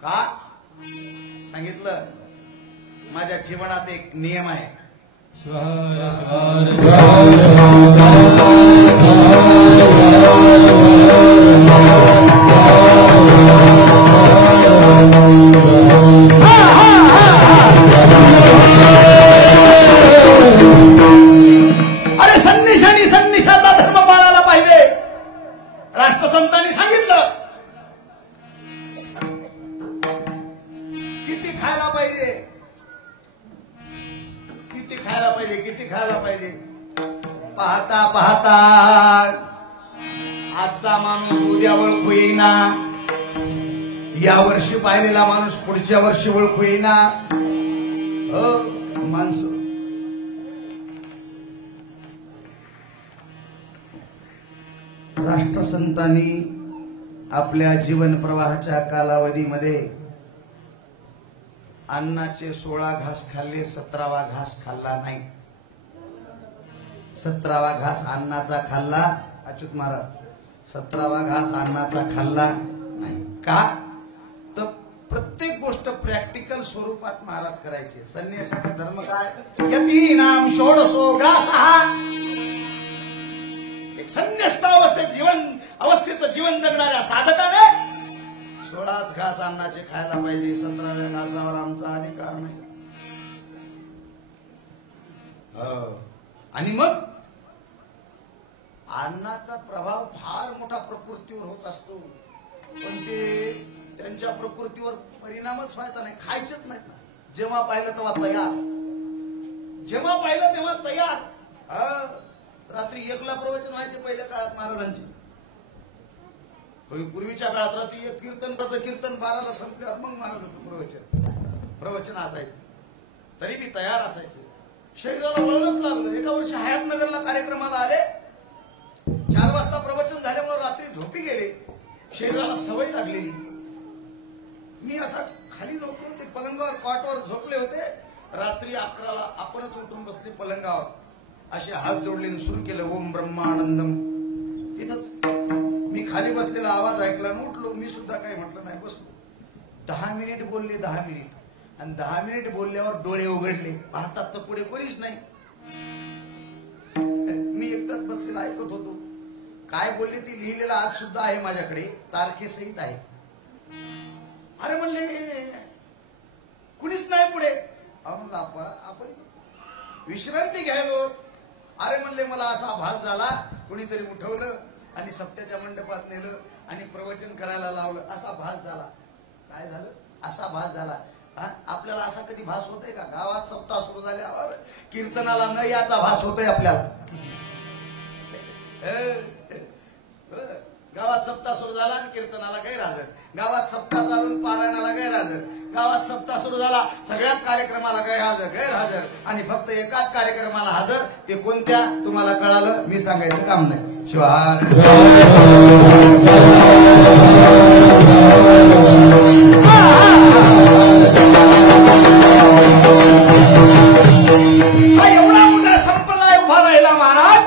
का सांगितलं, माझ्या जीवनात एक नियम आहे. अरे संन्याशाने संन्याशाचा धर्म पाळायला पाहिजे. राष्ट्रसंतांनी सांगितलं किती खायला पाहिजे, किती खायला पाहिजे, किती खायला पाहिजे. पाहता पाहता आजचा माणूस उद्या ओळखू येईना, या वर्षी पाहिलेला माणूस पुढच्या वर्षी ओळखू येईना. माणसं राष्ट्रसंतांनी आपल्या जीवन प्रवाहाच्या कालावधीमध्ये अन्नाचे 16 घास खाल्ले, 17वा घास खाल्ला नाही. 17वा घास अन्नाचा खाल्ला अच्युत महाराज, 17वा घास अन्नाचा खाल्ला नाही. का तर प्रत्येक गोष्ट प्रॅक्टिकल स्वरूपात महाराज करायचे. संन्यासाचा धर्म काय, यतीनाम षोडशो ग्रासः. एक संन्यस्त अवस्थेचं जीवन जगणाऱ्या साधकाने 16 घास अन्नाचे खायला पाहिजे. 17व्या घासावर आमचा अधिकार नाही. आणि मग अन्नाचा प्रभाव फार मोठा प्रकृतीवर होत असतो, पण ते त्यांच्या प्रकृतीवर परिणामच व्हायचा नाही. खायचंच नाही. जेव्हा पाहिलं तेव्हा तयार, जेव्हा पाहिलं तेव्हा तयार. रात्री 1ला प्रवचन व्हायचे पहिल्या काळात महाराजांचे. पूर्वीच्या काळात रात्री 1 कीर्तनाचं कीर्तन 12ला संपल्यावर मग महाराजांचं प्रवचन असायचं. तरी मी तयार असायचे. शरीराला वळणच लागलं. एका वर्षी हयातनगरला कार्यक्रमाला आले. 4 वाजता प्रवचन झाल्यामुळे रात्री झोपी गेले. शरीराला सवय लागलेली. मी असा खाली झोपलो, ते पलंगावर कॉटवर झोपले होते. रात्री 11ला आपणच उठून बसले पलंगावर, असे हात जोडले सुरू केलं ओम ब्रह्मानंदम. तिथंच मी खाली बसलेला आवाज ऐकला आणि उठलो. मी सुद्धा काही म्हटलं नाही, बसलो. 10 मिनिट बोलले, 10 मिनिट. आणि 10 मिनिट बोलल्यावर डोळे उघडले. पाहतात तर पुढे कोणीच नाही. मी एकटाच बसलेला ऐकत होतो. काय बोलली ती लिहिलेला आज सुद्धा आहे माझ्याकडे, तारखेसहित आहे. अरे म्हणले कुणीच नाही पुढे. म्हणलं आपण विश्रांती घ्यायलो. अरे म्हणले मला असा भास झाला, कुणीतरी उठवलं आणि सप्त्याच्या मंडपात नेलं आणि प्रवचन करायला लावलं, असा भास झाला. काय झालं? असा भास झाला. आपल्याला असा कधी भास होतोय का? गावात सप्ताह सुरू झाल्यावर कीर्तनाला न याचा भास होतोय आपल्याला. गावात सप्ताह सुरू झाला आणि कीर्तनाला गैरहजर, गावात सप्ताह चालून पारायणाला गैरहजर, गावात सप्ताह सुरू झाला सगळ्याच कार्यक्रमाला गैरहजर आणि फक्त एकाच कार्यक्रमाला हजर. ते कोणत्या तुम्हाला कळालं? मी सांगायचं काम नाही. शिवाय एवढा मोठा संप्रदाय उभा राहिला महाराज,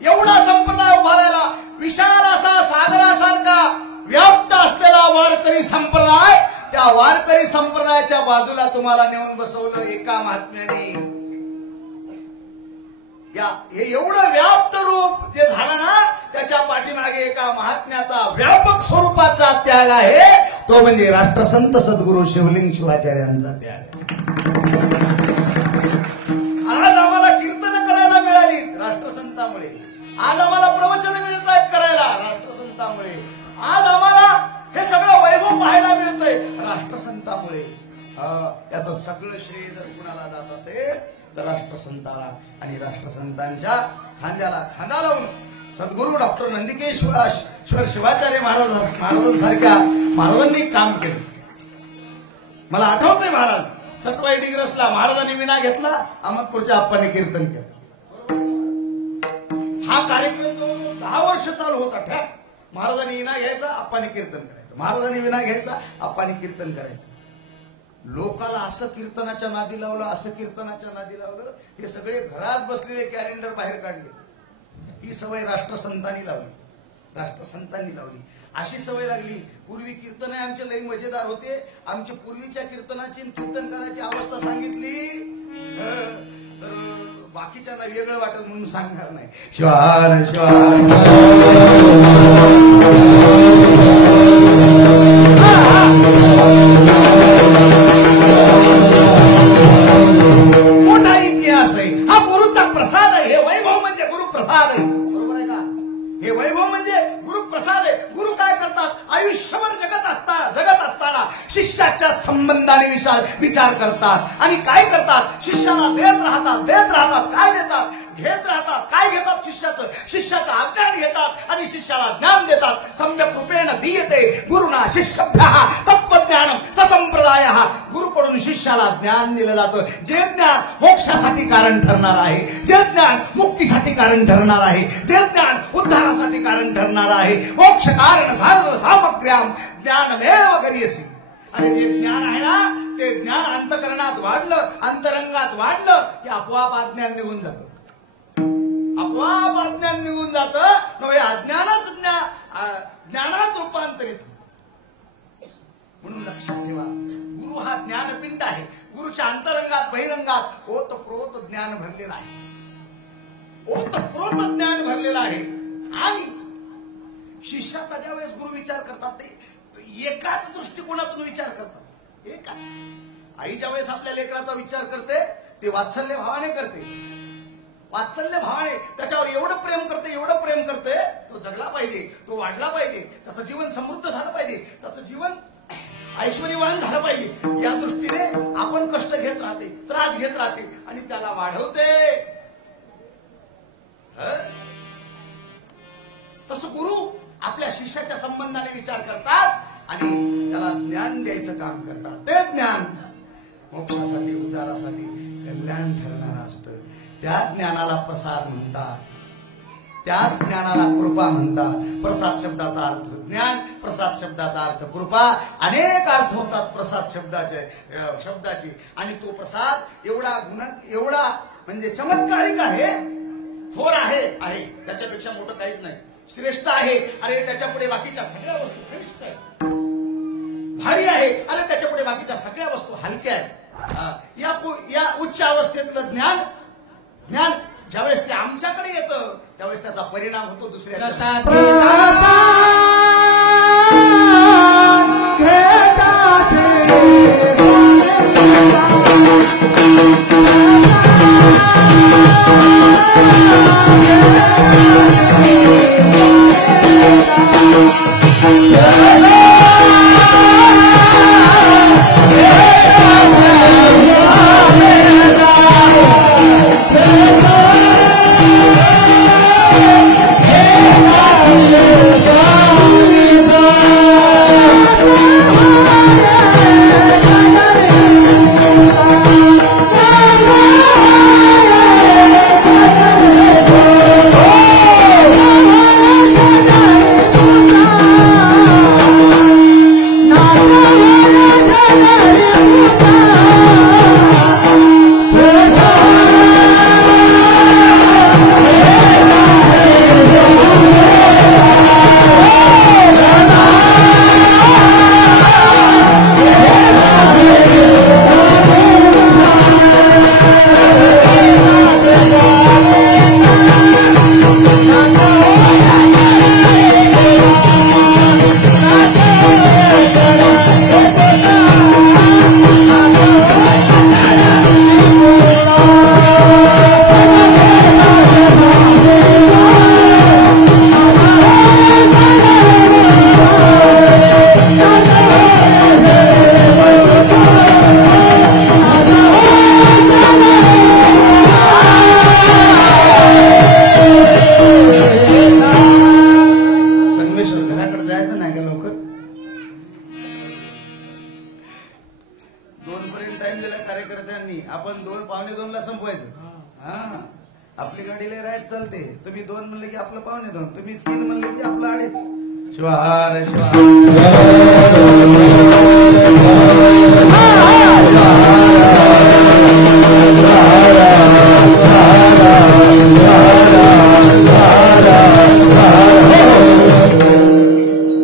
एवढा संप्रदाय उभा राहिला. विशाल असा सागरासारखा व्याप्त असलेला वारकरी संप्रदाय, त्या वारकरी संप्रदायाच्या बाजूला तुम्हाला नेऊन बसवलं एका महात्म्याने. हे एवढं व्याप्त रूप जे झालं ना, त्याच्या पाठीमागे एका महात्म्याचा व्यापक स्वरूपाचा त्याग आहे. तो म्हणजे राष्ट्रसंत सद्गुरू शिवलिंग शिवाचार्यांचा त्याग आहे. आज आम्हाला कीर्तन करायला मिळाली राष्ट्रसंतामुळे, आज आम्हाला प्रवचन मिळत आहेत करायला राष्ट्रसंतामुळे, आज आम्हाला हे सगळं वैभव पाहायला मिळतंय राष्ट्रसंतामुळे. याचं सगळं श्रेय जर कुणाला जात असेल तर राष्ट्रसंताला आणि राष्ट्रसंतांच्या खांद्याला खांदा लावून सद्गुरू डॉक्टर नंदिकेश्वर शिवाचार्य महाराजांसारख्या महाराजांनी काम केलं. मला आठवतंय महाराज सटवाई डिग्रसला महाराजांनी विना घेतला, अहमदपूरच्या आप्पांनी कीर्तन केलं. हा कार्यक्रम 10 वर्ष चालू होता. ठॅक महाराजांनी विना घ्यायचा, आप्पांनी कीर्तन करायचं, महाराजांनी विना घ्यायचा, आप्पांनी कीर्तन करायचं. लोकाला असं कीर्तनाच्या नादी लावलं, असं कीर्तनाच्या नादी लावलं. हे सगळे घरात बसलेले कॅलेंडर बाहेर काढले. ही सवय राष्ट्रसंतांनी लावली, राष्ट्रसंतांनी लावली. अशी सवय लागली. पूर्वी कीर्तन आमचे लई मजेदार होते. आमच्या पूर्वीच्या कीर्तनाची कीर्तन करायची अवस्था सांगितली तर बाकीच्यांना वेगळं वाटत म्हणून सांगणार नाही. शिवार शिवार मोठा इतिहास आहे. हा गुरुचा प्रसाद आहे. हे वैभव म्हणजे गुरुप्रसाद आहे. बरोबर आहे का? हे वैभव म्हणजे गुरुप्रसाद आहे. गुरु काय करतात? आयुष्यभर जगत असताना शिष्याच्या संबंधाने विचार करतात आणि काय करतात? शिष्याला देत राहतात. काय देतात? घेत राहतात. काय घेतात? शिष्याचं अज्ञान घेतात आणि शिष्याला ज्ञान देतात. सम्यक रूपेण दीयते गुरुना शिष्यभ्यः तत्त्वज्ञानम ससंप्रदायः. गुरुकडून शिष्याला ज्ञान दिलं जातं. जे ज्ञान मोक्षासाठी कारण ठरणार आहे, जे ज्ञान मुक्तीसाठी कारण ठरणार आहे, जे ज्ञान उद्धारासाठी कारण ठरणार आहे. मोक्ष कारण सामग्र्याम ज्ञानमेव गरीयसी. आणि जे ज्ञान आहे ना, ते ज्ञान अंतकरणात वाढलं, अंतरंगात वाढलं की आपोआप अज्ञान निघून जातं. आपोआप अज्ञान निघून जातं. नव्हे अज्ञानच ज्ञानात रूपांतरित. म्हणून लक्षात ठेवा, गुरु हा ज्ञानपिंड आहे. गुरुच्या अंतरंगात बहिरंगात ओतप्रोत ज्ञान भरलेलं आहे. ओतप्रोत ज्ञान भरलेलं आहे. आणि शिष्याचा ज्यावेळेस गुरु विचार करतात ते एकाच दृष्टिकोनातून विचार करतात. एकाच. आई ज्यावेळेस आपल्या लेकराचा विचार करते ते वात्सल्य भावाने करते. वात्सल्य भावाने त्याच्यावर एवढं प्रेम करते. तो जगला पाहिजे, तो वाढला पाहिजे, त्याचं जीवन समृद्ध झालं पाहिजे, त्याचं जीवन ऐश्वर्यवान झालं पाहिजे. या दृष्टीने आपण कष्ट घेत राहते, त्रास घेत राहते आणि त्याला वाढवते. तसं गुरु आपल्या शिष्याच्या संबंधाने विचार करतात आणि त्याला ज्ञान द्यायचं काम करतात. ते ज्ञान मोक्षासाठी, उद्धारासाठी, कल्याण ठरणारं असतं. त्या ज्ञानाला प्रसाद म्हणतात. त्याच ज्ञानाला कृपा म्हणतात. प्रसाद शब्दाचा अर्थ ज्ञान, प्रसाद शब्दाचा अर्थ कृपा. अनेक अर्थ होतात प्रसाद शब्दाचे. आणि तो प्रसाद एवढा म्हणजे चमत्कारिक आहे, थोर आहे. त्याच्यापेक्षा मोठं काहीच नाही. श्रेष्ठ आहे. अरे त्याच्या पुढे बाकीच्या सगळ्या वस्तू श्रेष्ठ आहेत. भारी आहे. अरे त्याच्या पुढे बाकीच्या सगळ्या वस्तू हलक्या आहेत. या उच्च अवस्थेतलं ज्ञान ज्यावेळेस ते आमच्याकडे येतं त्यावेळेस त्याचा परिणाम होतो दुसऱ्या प्रसाद आपली गाडी लय राईट चालते. तुम्ही 2 म्हणले की आपलं 2:15, तुम्ही 3 म्हणले की आपलं 2:30. शिवार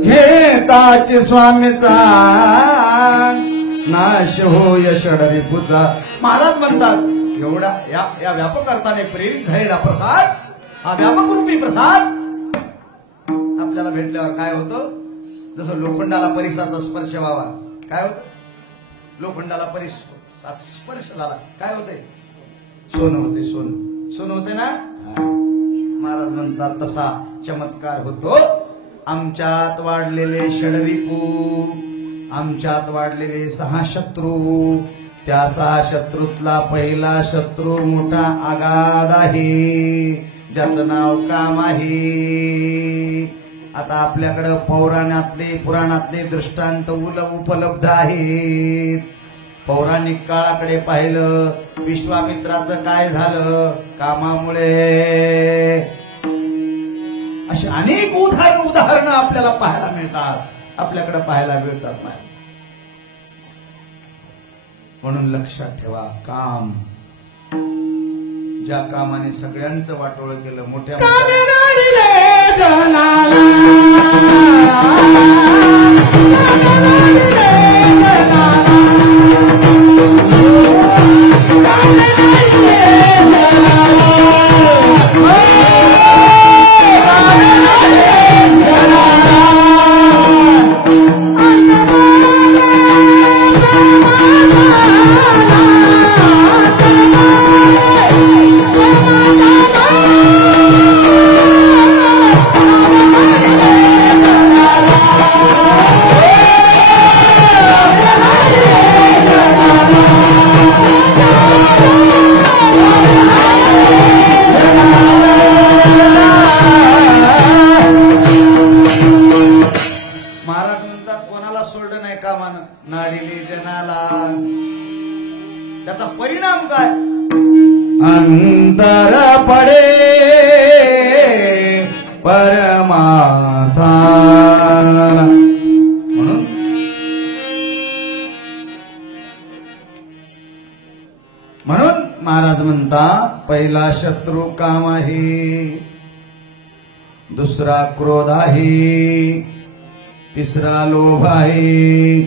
घेताची स्वामीचा नाश होय षडरिपूचा. महाराज म्हणतात एवढा या व्यापक अर्थाने प्रेरित झालेला प्रसाद, हा व्यापक रूपी प्रसाद आपल्याला भेटल्यावर काय होतं? जसं लोखंडाला परिसाचा स्पर्श व्हावा, काय होतं? लोखंडाला स्पर्श झाला काय होते? सोनं होते. सोनं होते ना. महाराज म्हणतात तसा चमत्कार होतो. आमच्यात वाढलेले षडरिपू, आमच्यात वाढलेले 6 शत्रू, त्या 6 शत्रूतला पहिला शत्रू मोठा आगाध आहे, ज्याचं नाव काम आहे. आता आपल्याकडं पुराणातले दृष्टांत उपलब्ध आहेत. पौराणिक काळाकडे पाहिलं, विश्वामित्राचं काय झालं? कामामुळे. अशी अनेक उदाहरणं आपल्याला पाहायला मिळतात, आपल्याकडे पाहायला मिळतात नाही. म्हणून लक्षात ठेवा, काम ज्या कामाने सगळ्यांचं वाटोळ केलं, मोठ्या त्याचा परिणाम काय? अंतर पडे परमार्था. म्हणून महाराज म्हणतात, पहिला शत्रू काम आहे, दुसरा क्रोध आहे, तिसरा लोभ आहे,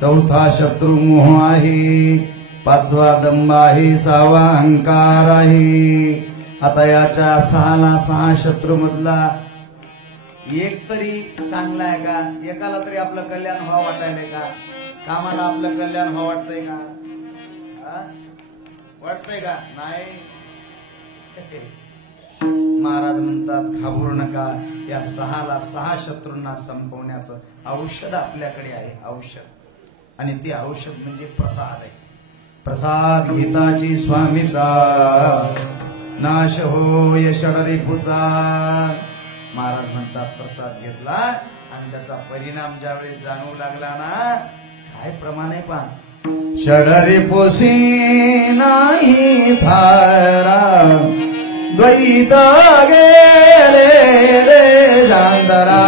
चौथा शत्रू मोह आहे, 5वा दंभ आहे, 6वा अहंकार आहे, आता याच्या 6 शत्रू मधला एक तरी चांगला आहे का? एकाला तरी आपलं कल्याण व्हावं वाटायलंय का? कामाला आपलं कल्याण व्हावं वाटतंय का? वाटतंय का? नाही. महाराज म्हणतात घाबरू नका, या 6 शत्रूंना संपवण्याचं औषध आपल्याकडे आहे. औषध, आणि ते औषध म्हणजे प्रसाद आहे. प्रसाद घेताची स्वामीचा नाश होय षडरिपुचा. महाराज म्हणतात प्रसाद घेतला आणि त्याचा परिणाम ज्यावेळेस जाणवू लागला ना, काय प्रमाण आहे पहा. षडरिपुसी नाही धारा द्वैत गेले रे जांदरा.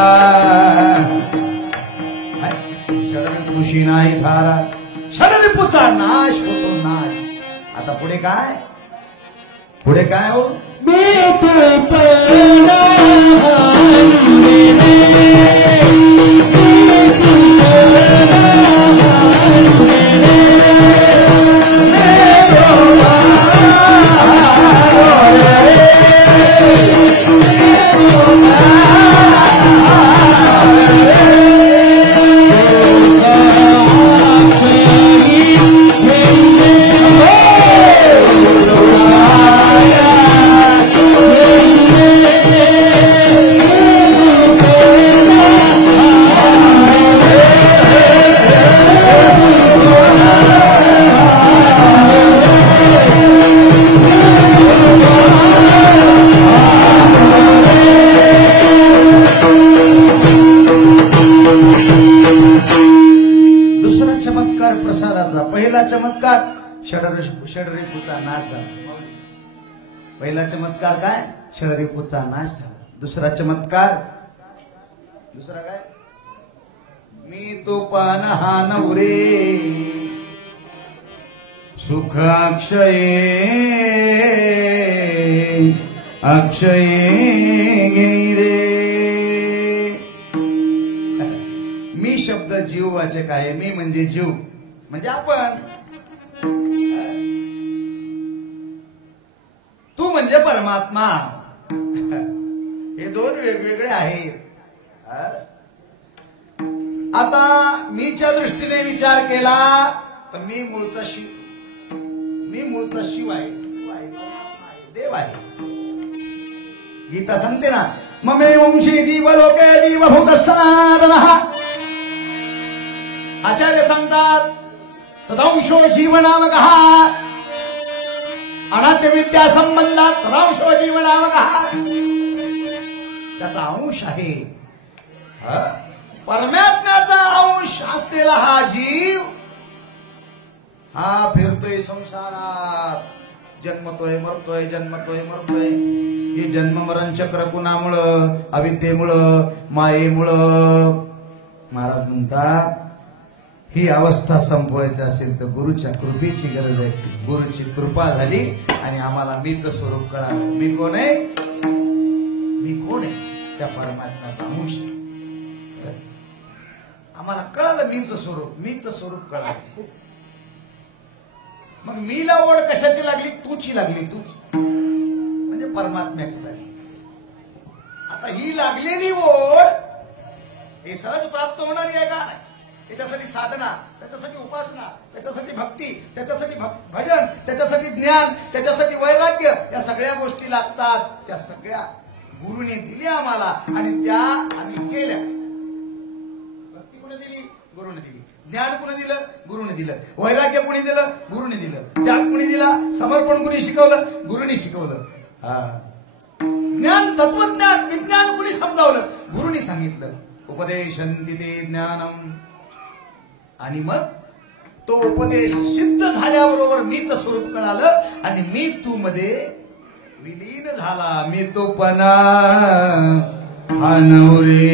षडरिपुसी नाही धारा, षडरिपुचा नाश होतो नाश. आता पुढे काय? पुढे काय हो? षडरिपुचा नाश झाला. पहिला चमत्कार काय? षडरिपुचा नाश झाला. दुसरा चमत्कार, दुसरा काय? मी तो पान हा नवरे सुख अक्षये अक्षये घे रे. मी शब्द जीववाचक आहे. मी म्हणजे जीव, म्हणजे आपण. तू म्हणजे परमात्मा. हे दोन वेगवेगळे आहेत. आता मीच्या दृष्टीने विचार केला तर मी मूळचा शिव, मी मूळचा शिव आहे, देव आहे. गीता सांगते ना, ममे वंशी जीव लोके जीवभूत सनातनः. आचार्य सांगतात तदंशो जीवनामकः, अनाद्य विद्या संबंधात तदंशो जीवनामकः. त्याचा अंश आहे. परमात्म्याचा अंश असलेला हा जीव हा फिरतोय संसारात, जन्मतोय मरतोय, जन्मतोय मरतोय. हे जन्म मरण चक्र कुणामुळं? अविद्येमुळं, मायेमुळं. महाराज म्हणतात ही अवस्था संपवायची असेल तर गुरुच्या कृपेची गरज आहे. गुरुची कृपा झाली आणि आम्हाला मीच स्वरूप कळालं. मी कोण आहे? मी कोण आहे? त्या परमात्म्याचा अंश. आम्हाला कळालं मीच स्वरूप, मीच स्वरूप कळालं. मग मीला ओढ कशाची लागली? तूची लागली. तूच म्हणजे परमात्म्याची लागली. आता ही लागलेली ओढ हे सहज प्राप्त होणारी आहे का? त्याच्यासाठी साधना, त्याच्यासाठी उपासना, त्याच्यासाठी भक्ती, त्याच्यासाठी भजन, त्याच्यासाठी ज्ञान, त्याच्यासाठी वैराग्य, या सगळ्या गोष्टी लागतात. त्या सगळ्या गुरुने दिल्या आम्हाला आणि त्या आम्ही केल्या. भक्ती कुणी दिली? गुरुने दिली. ज्ञान कुणी दिलं? गुरुने दिलं. वैराग्य कुणी दिलं? गुरुने दिलं. त्याग कुणी दिला? समर्पण कुणी शिकवलं? गुरुने शिकवलं. ज्ञान, तत्वज्ञान, विज्ञान कुणी समजावलं? गुरुने सांगितलं. उपदेशन्ति ते ज्ञानम. आणि मग तो उपदेश सिद्ध झाल्याबरोबर मीच स्वरूप कळालं आणि मी तू मध्ये विलीन झाला. मी तो पणा हा नवरे.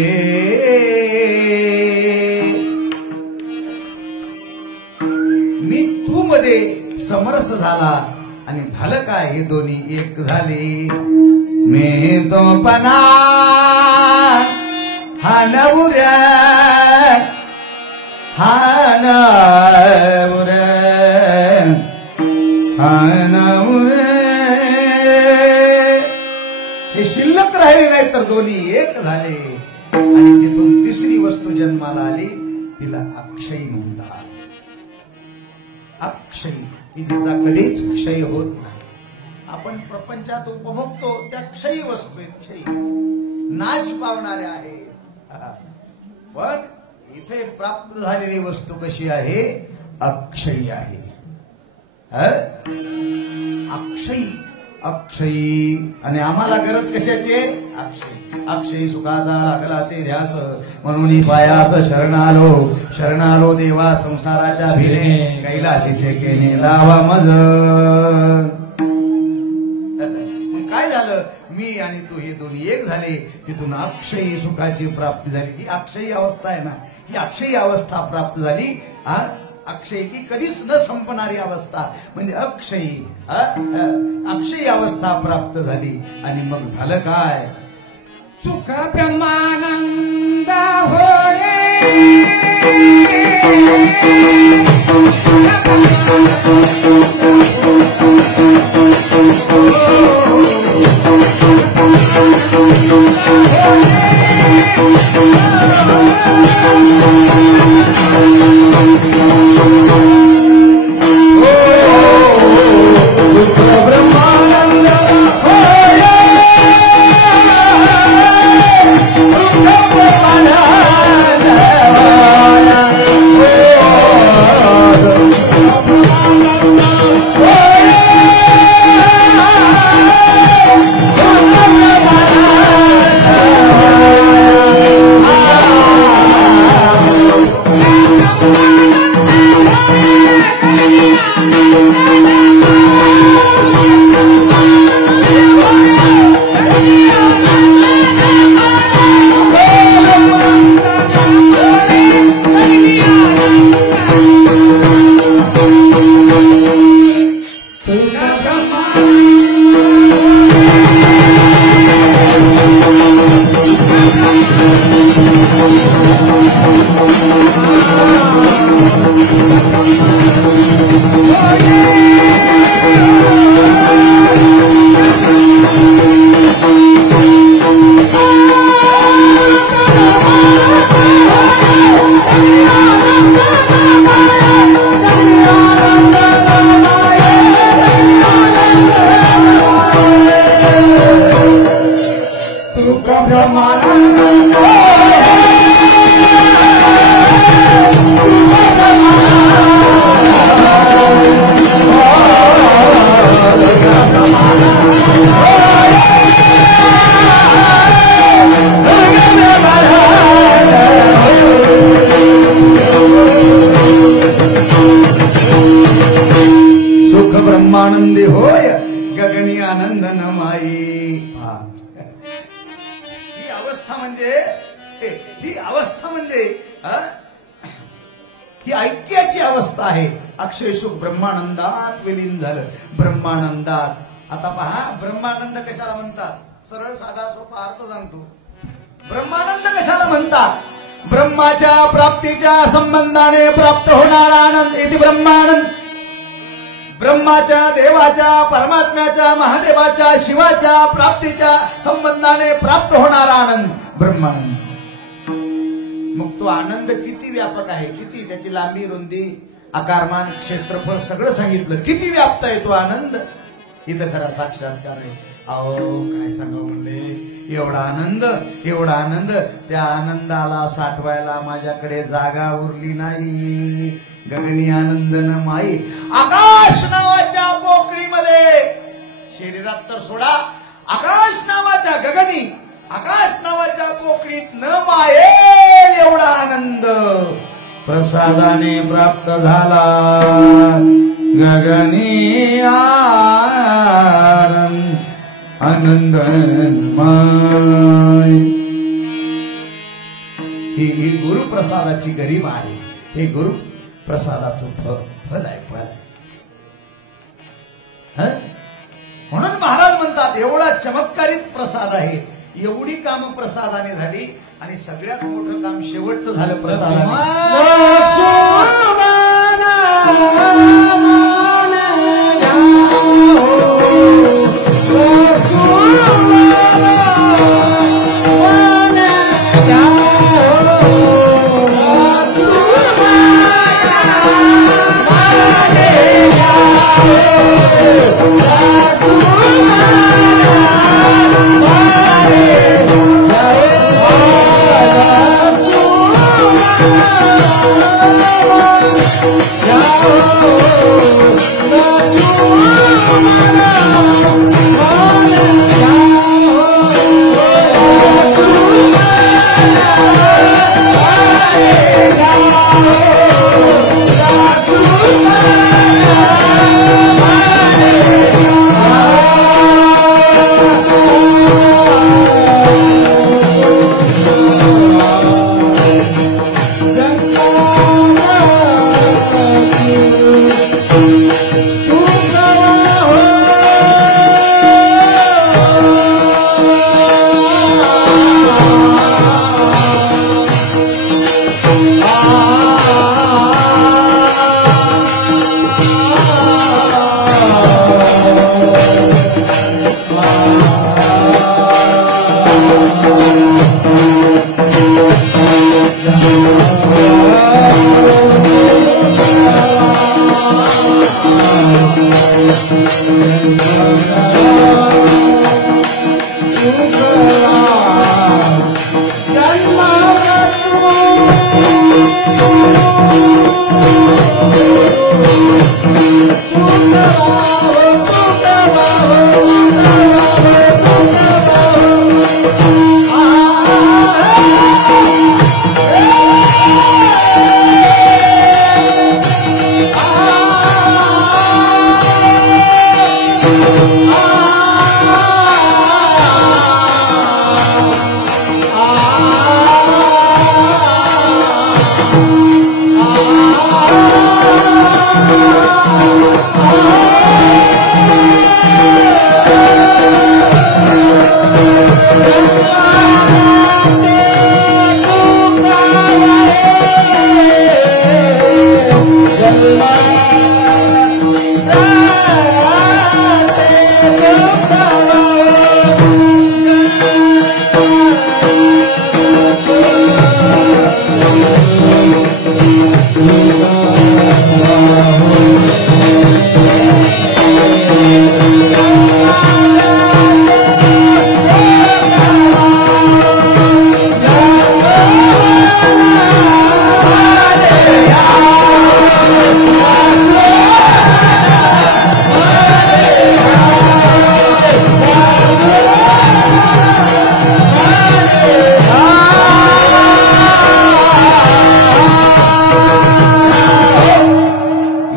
मी तू मध्ये समरस झाला आणि झालं काय? हे दोन्ही एक झाले. मी तो पणा हा नवऱ्या, हा नवऱ्या, हा नवऱ्या. हे शिल्लक राहिले नाही तर दोन्ही एक झाले आणि तिथून तिसरी वस्तू जन्माला आली, तिला अक्षय म्हणतात. अक्षय की जिचा कधीच क्षय होत नाही. आपण प्रपंचात उपभोगतो त्या क्षयी वस्तू आहेत, क्षयी नाश पावणाऱ्या आहेत. पण इथे प्राप्त झालेली वस्तू कशी आहे? अक्षयी आहे. अक्षयी अक्षयी. आणि आम्हाला गरज कशाची आहे? अक्षयी. अक्षयी सुखाचा लागलाचे ध्यास, म्हणून पायास शरणालो. शरणालो देवा संसाराच्या भिने, कैलाशीचे केने दावा मज. काय झालं? मी आणि तू हे दोन्ही एक झाले, तिथून अक्षयी सुखाची प्राप्ती झाली. ही अक्षयी अवस्था आहे ना, ही अक्षयी अवस्था प्राप्त झाली. अक्षयी की कधीच न संपणारी अवस्था म्हणजे अक्षयी. अक्षयी अवस्था प्राप्त झाली आणि मग झालं काय? सुख ब्रह्मानंद होय. ब्रह्मानंदी होय गगनी आनंद नमाई. ही अवस्था म्हणजे ही ऐक्याची अवस्था आहे. अक्षय सुख ब्रह्मानंदात विलीन झालं. ब्रह्मानंदात. आता पहा, ब्रह्मानंद कशाला म्हणतात? सरळ साधा सोपा अर्थ सांगतो. ब्रह्मानंद कशाला म्हणतात? ब्रह्माच्या प्राप्तीच्या संबंधाने प्राप्त होणारा आनंद इति ब्रह्मानंद. ब्रह्माच्या, देवाच्या, परमात्म्याच्या, महादेवाच्या, शिवाच्या प्राप्तीच्या संबंधाने प्राप्त होणारा आनंद ब्रह्मानंद. मग तो आनंद किती व्यापक आहे, किती त्याची लांबी, रुंदी, आकारमान, क्षेत्रफळ सगळं सांगितलं. किती व्याप्त आहे तो आनंद, इथं खरा साक्षात्कार आहे. अहो काय सांगा म्हणले, एवढा आनंद, त्या आनंदाला साठवायला माझ्याकडे जागा उरली नाही. गगनी आनंद न माई. आकाश नावाच्या पोकळीमध्ये, शरीरात तर सोडा, आकाश नावाच्या गगनी, आकाश नावाच्या पोकळीत न मायेल एवढा आनंद प्रसादाने प्राप्त झाला. गगनी आनंद माय. ही गुरुप्रसादाची गरिमा आहे. हे गुरु प्रसादाचं फल आहे, फल. म्हणून महाराज म्हणतात एवढा चमत्कारित प्रसाद आहे. एवढी काम प्रसादाने झाली आणि सगळ्यात मोठं काम शेवटचं झालं प्रसादाने.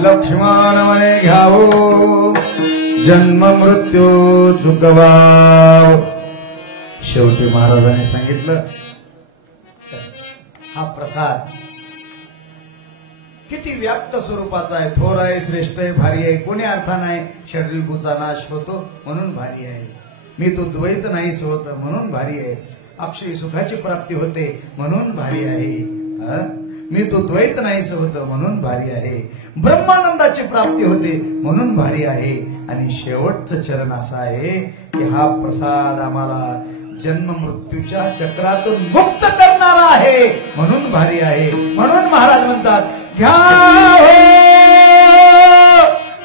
लक्ष्मण म्हणे घ्यावो जन्म मृत्यू चुकवाव. शेवटी महाराजांनी सांगितलं हा प्रसाद किती व्याप्त स्वरूपाचा आहे, थोर आहे, श्रेष्ठ आहे, भारी आहे. कोणी अर्था नाही. षड्रिपूचा नाश होतो म्हणून भारी आहे. मी तो द्वैत नाहीच होत म्हणून भारी आहे. अक्षय सुखाची प्राप्ती होते म्हणून भारी आहे. मी तो द्वैत नाहीच होत म्हणून भारी आहे. ब्रह्मानंदाची प्राप्ती होते म्हणून भारी आहे. आणि शेवटचं चरण असं आहे की हा प्रसाद आम्हाला जन्म मृत्यूच्या चक्रातून मुक्त करणारा आहे म्हणून भारी आहे. म्हणून महाराज म्हणतात घ्यावो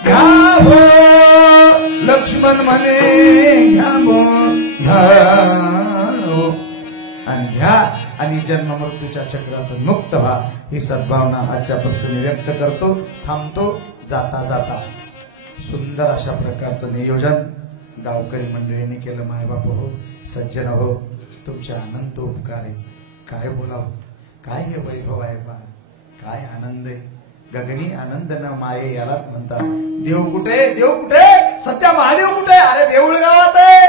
घ्यावो. लक्ष्मण म्हणे घ्यावो घ्यावो आणि घ्या आणि जन्म मृत्यूच्या चक्रातून मुक्त व्हा. ही सद्भावना आजच्या प्रसंगी व्यक्त करतो. थांबतो. जाता जाता सुंदर अशा प्रकारचं नियोजन गावकरी मंडळींनी केलं. मायबाप हो, सज्जन हो, तुमचे अनंत उपकार आहे. काय बोलावं, काय हे वैभव आहे पा, काय आनंद आहे. गगनी आनंद न माये यालाच म्हणतात. देव कुठे, देव कुठे, सध्या महादेव कुठे. अरे देऊळ गावात आहे.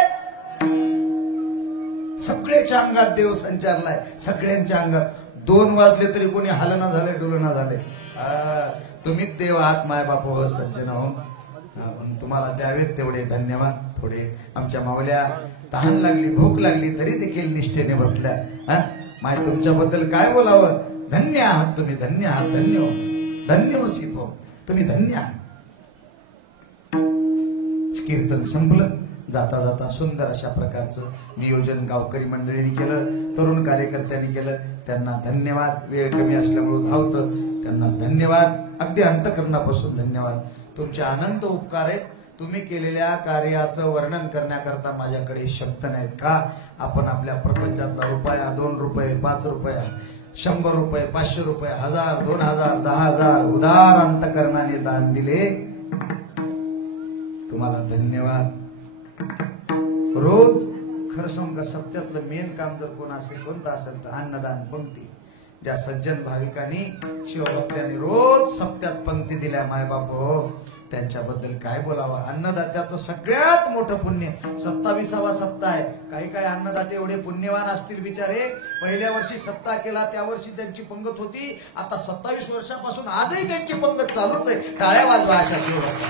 सगळ्याच्या अंगात देव संचारलाय. सगळ्यांच्या अंगात. 2 वाजले तरी कोणी हलना झाले, डुलना झाले. तुम्हीच देव आहात मायबाप हो, सज्जन हो. तुम्हाला द्यावेत तेवढे धन्यवाद. थोडे आमच्या मावल्या तहान लागली, भूक लागली तरी देखील निष्ठेने बसल्या. माय तुमच्याबद्दल काय बोलावं. धन्य आहात तुम्ही, धन्य आहात. धन्य हो, धन्य हो सीतो, तुम्ही धन्य आहात. कीर्तन संपलं. जाता जाता सुंदर अशा प्रकारचं नियोजन गावकरी मंडळींनी केलं, तरुण कार्यकर्त्यांनी केलं. त्यांना धन्यवाद. वेळ कमी असल्यामुळे धावतं, त्यांनाच धन्यवाद. अगदी अंतःकरणापासून धन्यवाद. तुमचे अनंत उपकार आहेत. तुम्ही केलेल्या कार्याचं वर्णन करण्याकरता माझ्याकडे शब्द नाहीत. का आपण आपल्या प्रपंचातला रुपया, 2 रुपये, 5 रुपया, 100 रुपये, 500 रुपये, 1000, 2000, 10,000 उदार अंतःकरणाने दान दिले. तुम्हाला धन्यवाद. रोज खरं सांगू का, सप्त्यातलं मेन काम जर कोण असेल, कोणतं असेल तर अन्नदान पंक्ती. ज्या सज्जन भाविकांनी शिवभक्त्यांनी रोज सप्त्यात पंक्ती दिल्या मायबाप हो, त्यांच्याबद्दल काय बोलावं. अन्नदात्याचं सगळ्यात मोठं पुण्य. 27वा सप्ताह आहे. काही काही अन्नदाते एवढे पुण्यवान असतील बिचारे, पहिल्या वर्षी सप्ताह केला त्या वर्षी त्यांची पंगत होती. आता 27 वर्षापासून आजही त्यांची पंगत चालूच आहे. टाळ्या वाजवा अशा शिवभक्त.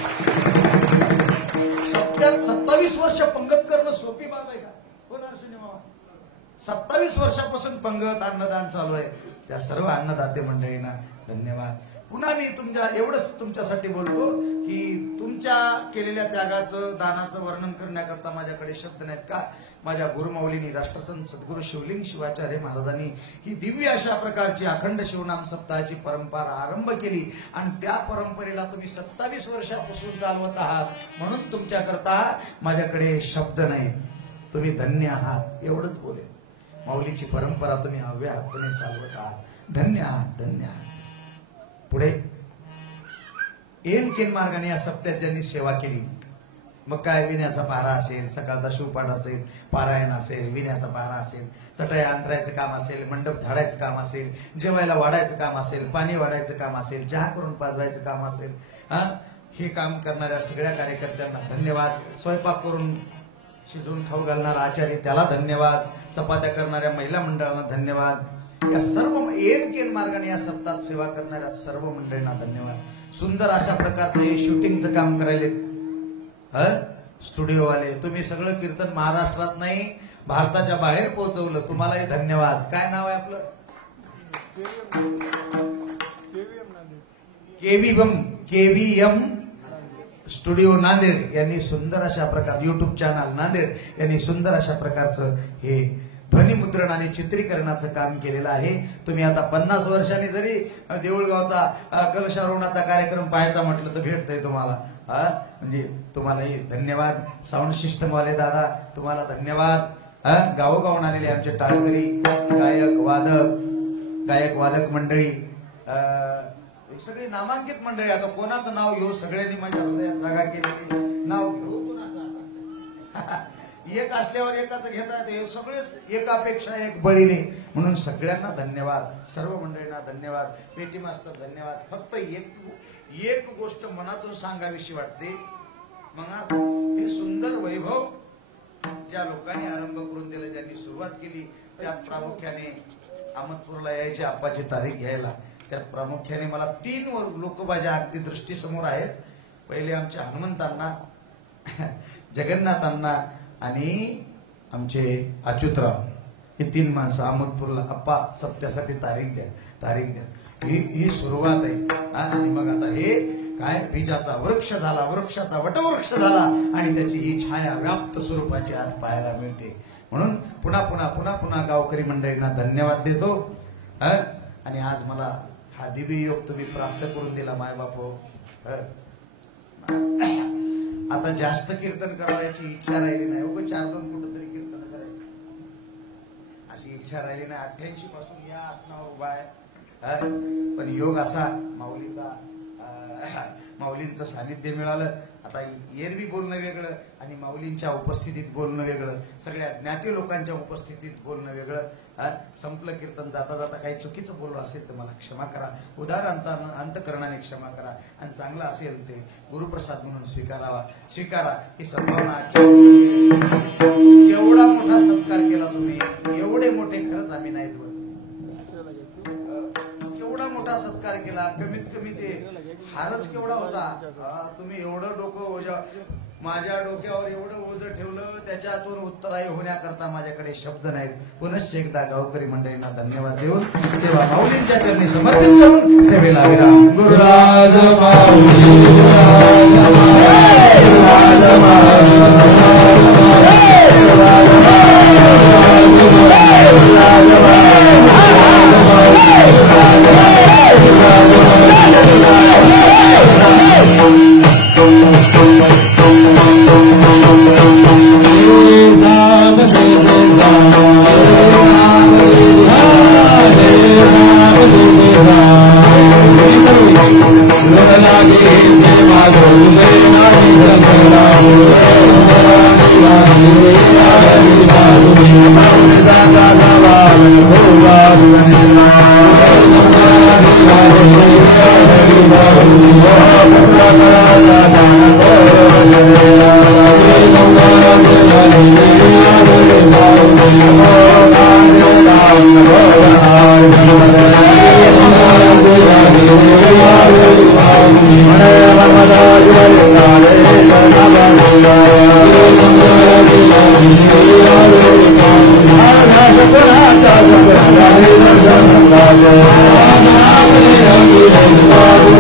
सप्त्यात 27 वर्ष पंगत करणं सोपी बाब आहे का? हो नरसिंह मामा, 27 वर्षापासून पंगत अन्नदान चालू आहे. त्या सर्व अन्नदाते मंडळींना धन्यवाद. पुन्हा मी एवढंच तुमच्यासाठी बोलतो की तुमच्या केलेल्या त्यागाचं दानाचं वर्णन करण्याकरता माझ्याकडे शब्द नाहीत का. माझ्या गुरुमाऊलींनी राष्ट्रसंत सद्गुरू शिवलिंग शिवाचार्य महाराजांनी ही दिव्य अशा प्रकारची अखंड शिवनाम सप्ताहाची परंपरा आरंभ केली आणि त्या परंपरेला तुम्ही 27 वर्षापासून चालवत आहात. म्हणून तुमच्याकरता माझ्याकडे शब्द नाहीत. तुम्ही धन्य आहात एवढंच बोलेल. माऊलीची परंपरा तुम्ही हव्या हाताने चालवत आहात. धन्य आहात, धन्य आहात. पुढे केन मार्गाने या सप्त्यात ज्यांनी सेवा केली, मग काय विण्याचा पारा असेल, सकाळचा शिवपाठ असेल, पारायण असेल, विण्याचा पारा असेल, चटया अंतरायचं काम असेल, मंडप झाडायचं काम असेल, जेवायला वाढायचं काम असेल, पाणी वाढायचं काम असेल, चहा करून पाजवायचं काम असेल, हे काम करणाऱ्या सगळ्या कार्यकर्त्यांना धन्यवाद. स्वयंपाक करून शिजवून खाऊ घालणारा आचार्य त्याला धन्यवाद. चपात्या करणाऱ्या महिला मंडळांना धन्यवाद. या सर्व केन मार्गाने या सप्ताहात सेवा करणाऱ्या सर्व मंडळींना धन्यवाद. सुंदर अशा प्रकारचं हे शूटिंगचं काम करायले स्टुडिओवाले, तुम्ही सगळं कीर्तन महाराष्ट्रात नाही भारताच्या बाहेर पोहोचवलं, तुम्हालाही धन्यवाद. काय नाव आहे आपलं? केव्हीएम स्टुडिओ नांदेड यांनी सुंदर अशा प्रकार, युट्यूब चॅनल नांदेड यांनी सुंदर अशा प्रकारचं हे ध्वनिमुद्रण आणि चित्रीकरणाचं काम केलेलं आहे. तुम्ही आता 50 वर्षांनी जरी देऊळगावचा कलशारोहणाचा कार्यक्रम पाहायचा म्हटलं तर भेटतंय तुम्हाला. म्हणजे तुम्हालाही धन्यवाद. साऊंड सिस्टम वाले दादा तुम्हाला धन्यवाद. गावोगावून आलेले आमचे टाळकरी, गायक वादक मंडळी, सगळी नामांकित मंडळी. आता कोणाचं नाव घेऊ? सगळ्यांनी माझ्या हृदयात जागा केलेली. नाव घेऊ कोणाचं? एक असल्यावर एकाच घेता येते. सगळेच एकापेक्षा एक बळीने. म्हणून सगळ्यांना धन्यवाद, सर्व मंडळींना धन्यवाद. पेटी मास्तर धन्यवाद. फक्त एक गोष्ट मनातून सांगावीशी वाटते. मनात हे सुंदर वैभव ज्या लोकांनी आरंभ करून दिला, ज्यांनी सुरुवात केली, त्यात प्रामुख्याने अहमदपूरला यायची आप्पाची तारीख घ्यायला, त्यात प्रामुख्याने मला 3 लोक माझ्या अगदी दृष्टीसमोर आहेत. पहिले आमच्या हनुमंतांना, जगन्नाथांना आणि आमचे अच्युतराव, हे 3 माणसं अहमदपूरला. अप्पा सप्त्यासाठी तारीख द्या. ही सुरुवात आहे. आणि मग आता हे काय बीजाचा वृक्ष झाला, वृक्षाचा वटवृक्ष झाला आणि त्याची ही छाया व्याप्त स्वरूपाची आज पाहायला मिळते. म्हणून पुन्हा गावकरी मंडळींना धन्यवाद देतो. आणि आज मला हा दिव्य योग तुम्ही प्राप्त करून दिला मायबापो. आता जास्त कीर्तन करायची इच्छा राहिली नाही. 4-2 कुठंतरी कीर्तन करायची अशी इच्छा राहिली नाही. 88 पासून या आसनावर उभा आहे. पण योग असा माऊलींचं सानिध्य मिळालं. आता एरवी बोलणं वेगळं आणि माऊलींच्या उपस्थितीत बोलणं वेगळं, सगळ्या ज्ञाती लोकांच्या उपस्थितीत बोलणं वेगळं. संपलं कीर्तन, जाता जाता काही चुकीचं बोललो असेल तर मला क्षमा करा. उदार अंतकरणाने क्षमा करा. आणि चांगलं असेल ते गुरुप्रसाद म्हणून स्वीकारा. ही संभावना. एवढा मोठा सत्कार केला तुम्ही, एवढे मोठे खरंच आम्ही नाहीत. केवढा मोठा सत्कार केला. कमीत कमी ते हारच केवढा होता. तुम्ही एवढं डोकं माझ्या डोक्यावर एवढं ओझं ठेवलं, त्याच्यातून उत्तराई होण्याकरता माझ्याकडे शब्द नाहीत. पुनश्च एकदा गावकरी मंडळींना धन्यवाद देऊन सेवा माऊलींच्या चरणी समर्पित करून सेवेला विराम. गुरुराज Hare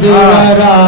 Jaya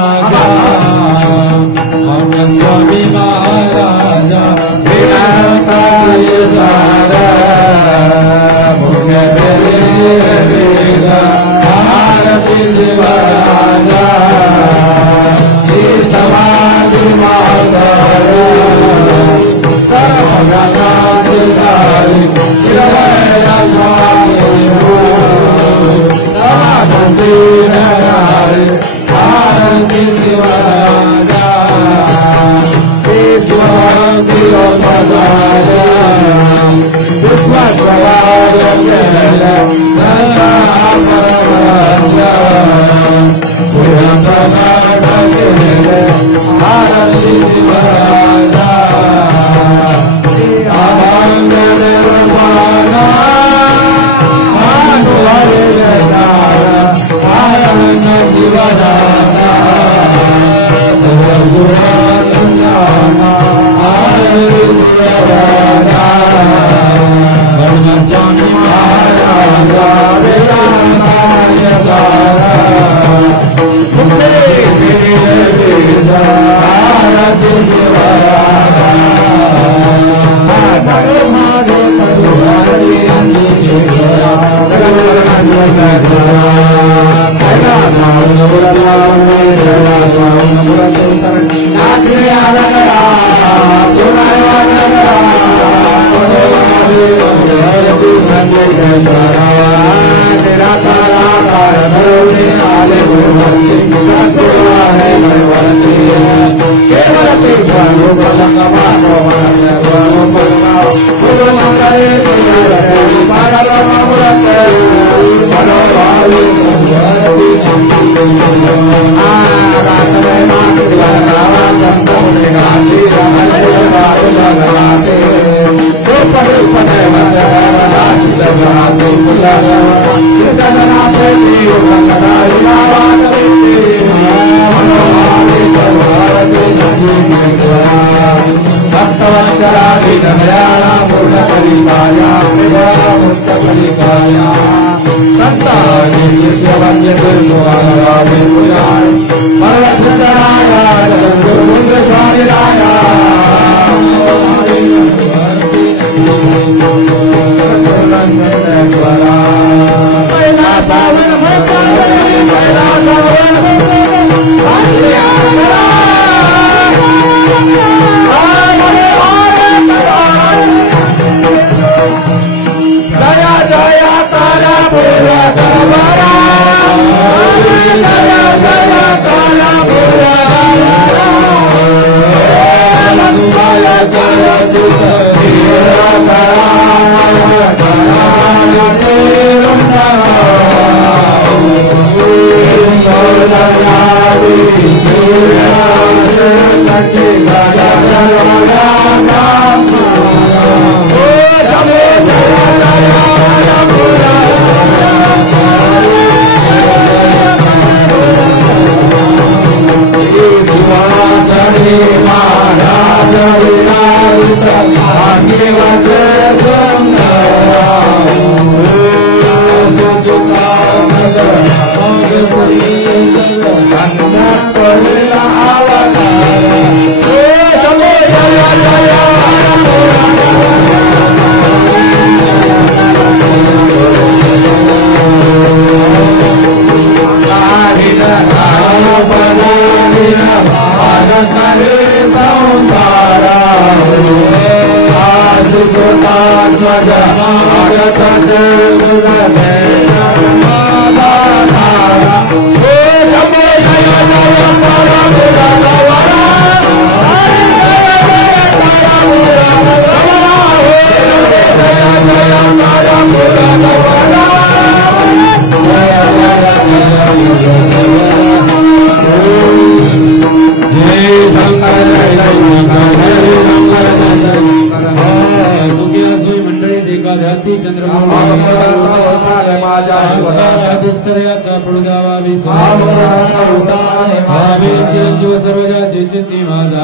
चिरंजीव सर्वजा चिंती माझा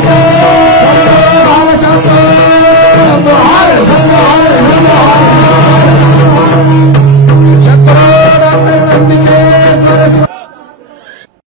Hare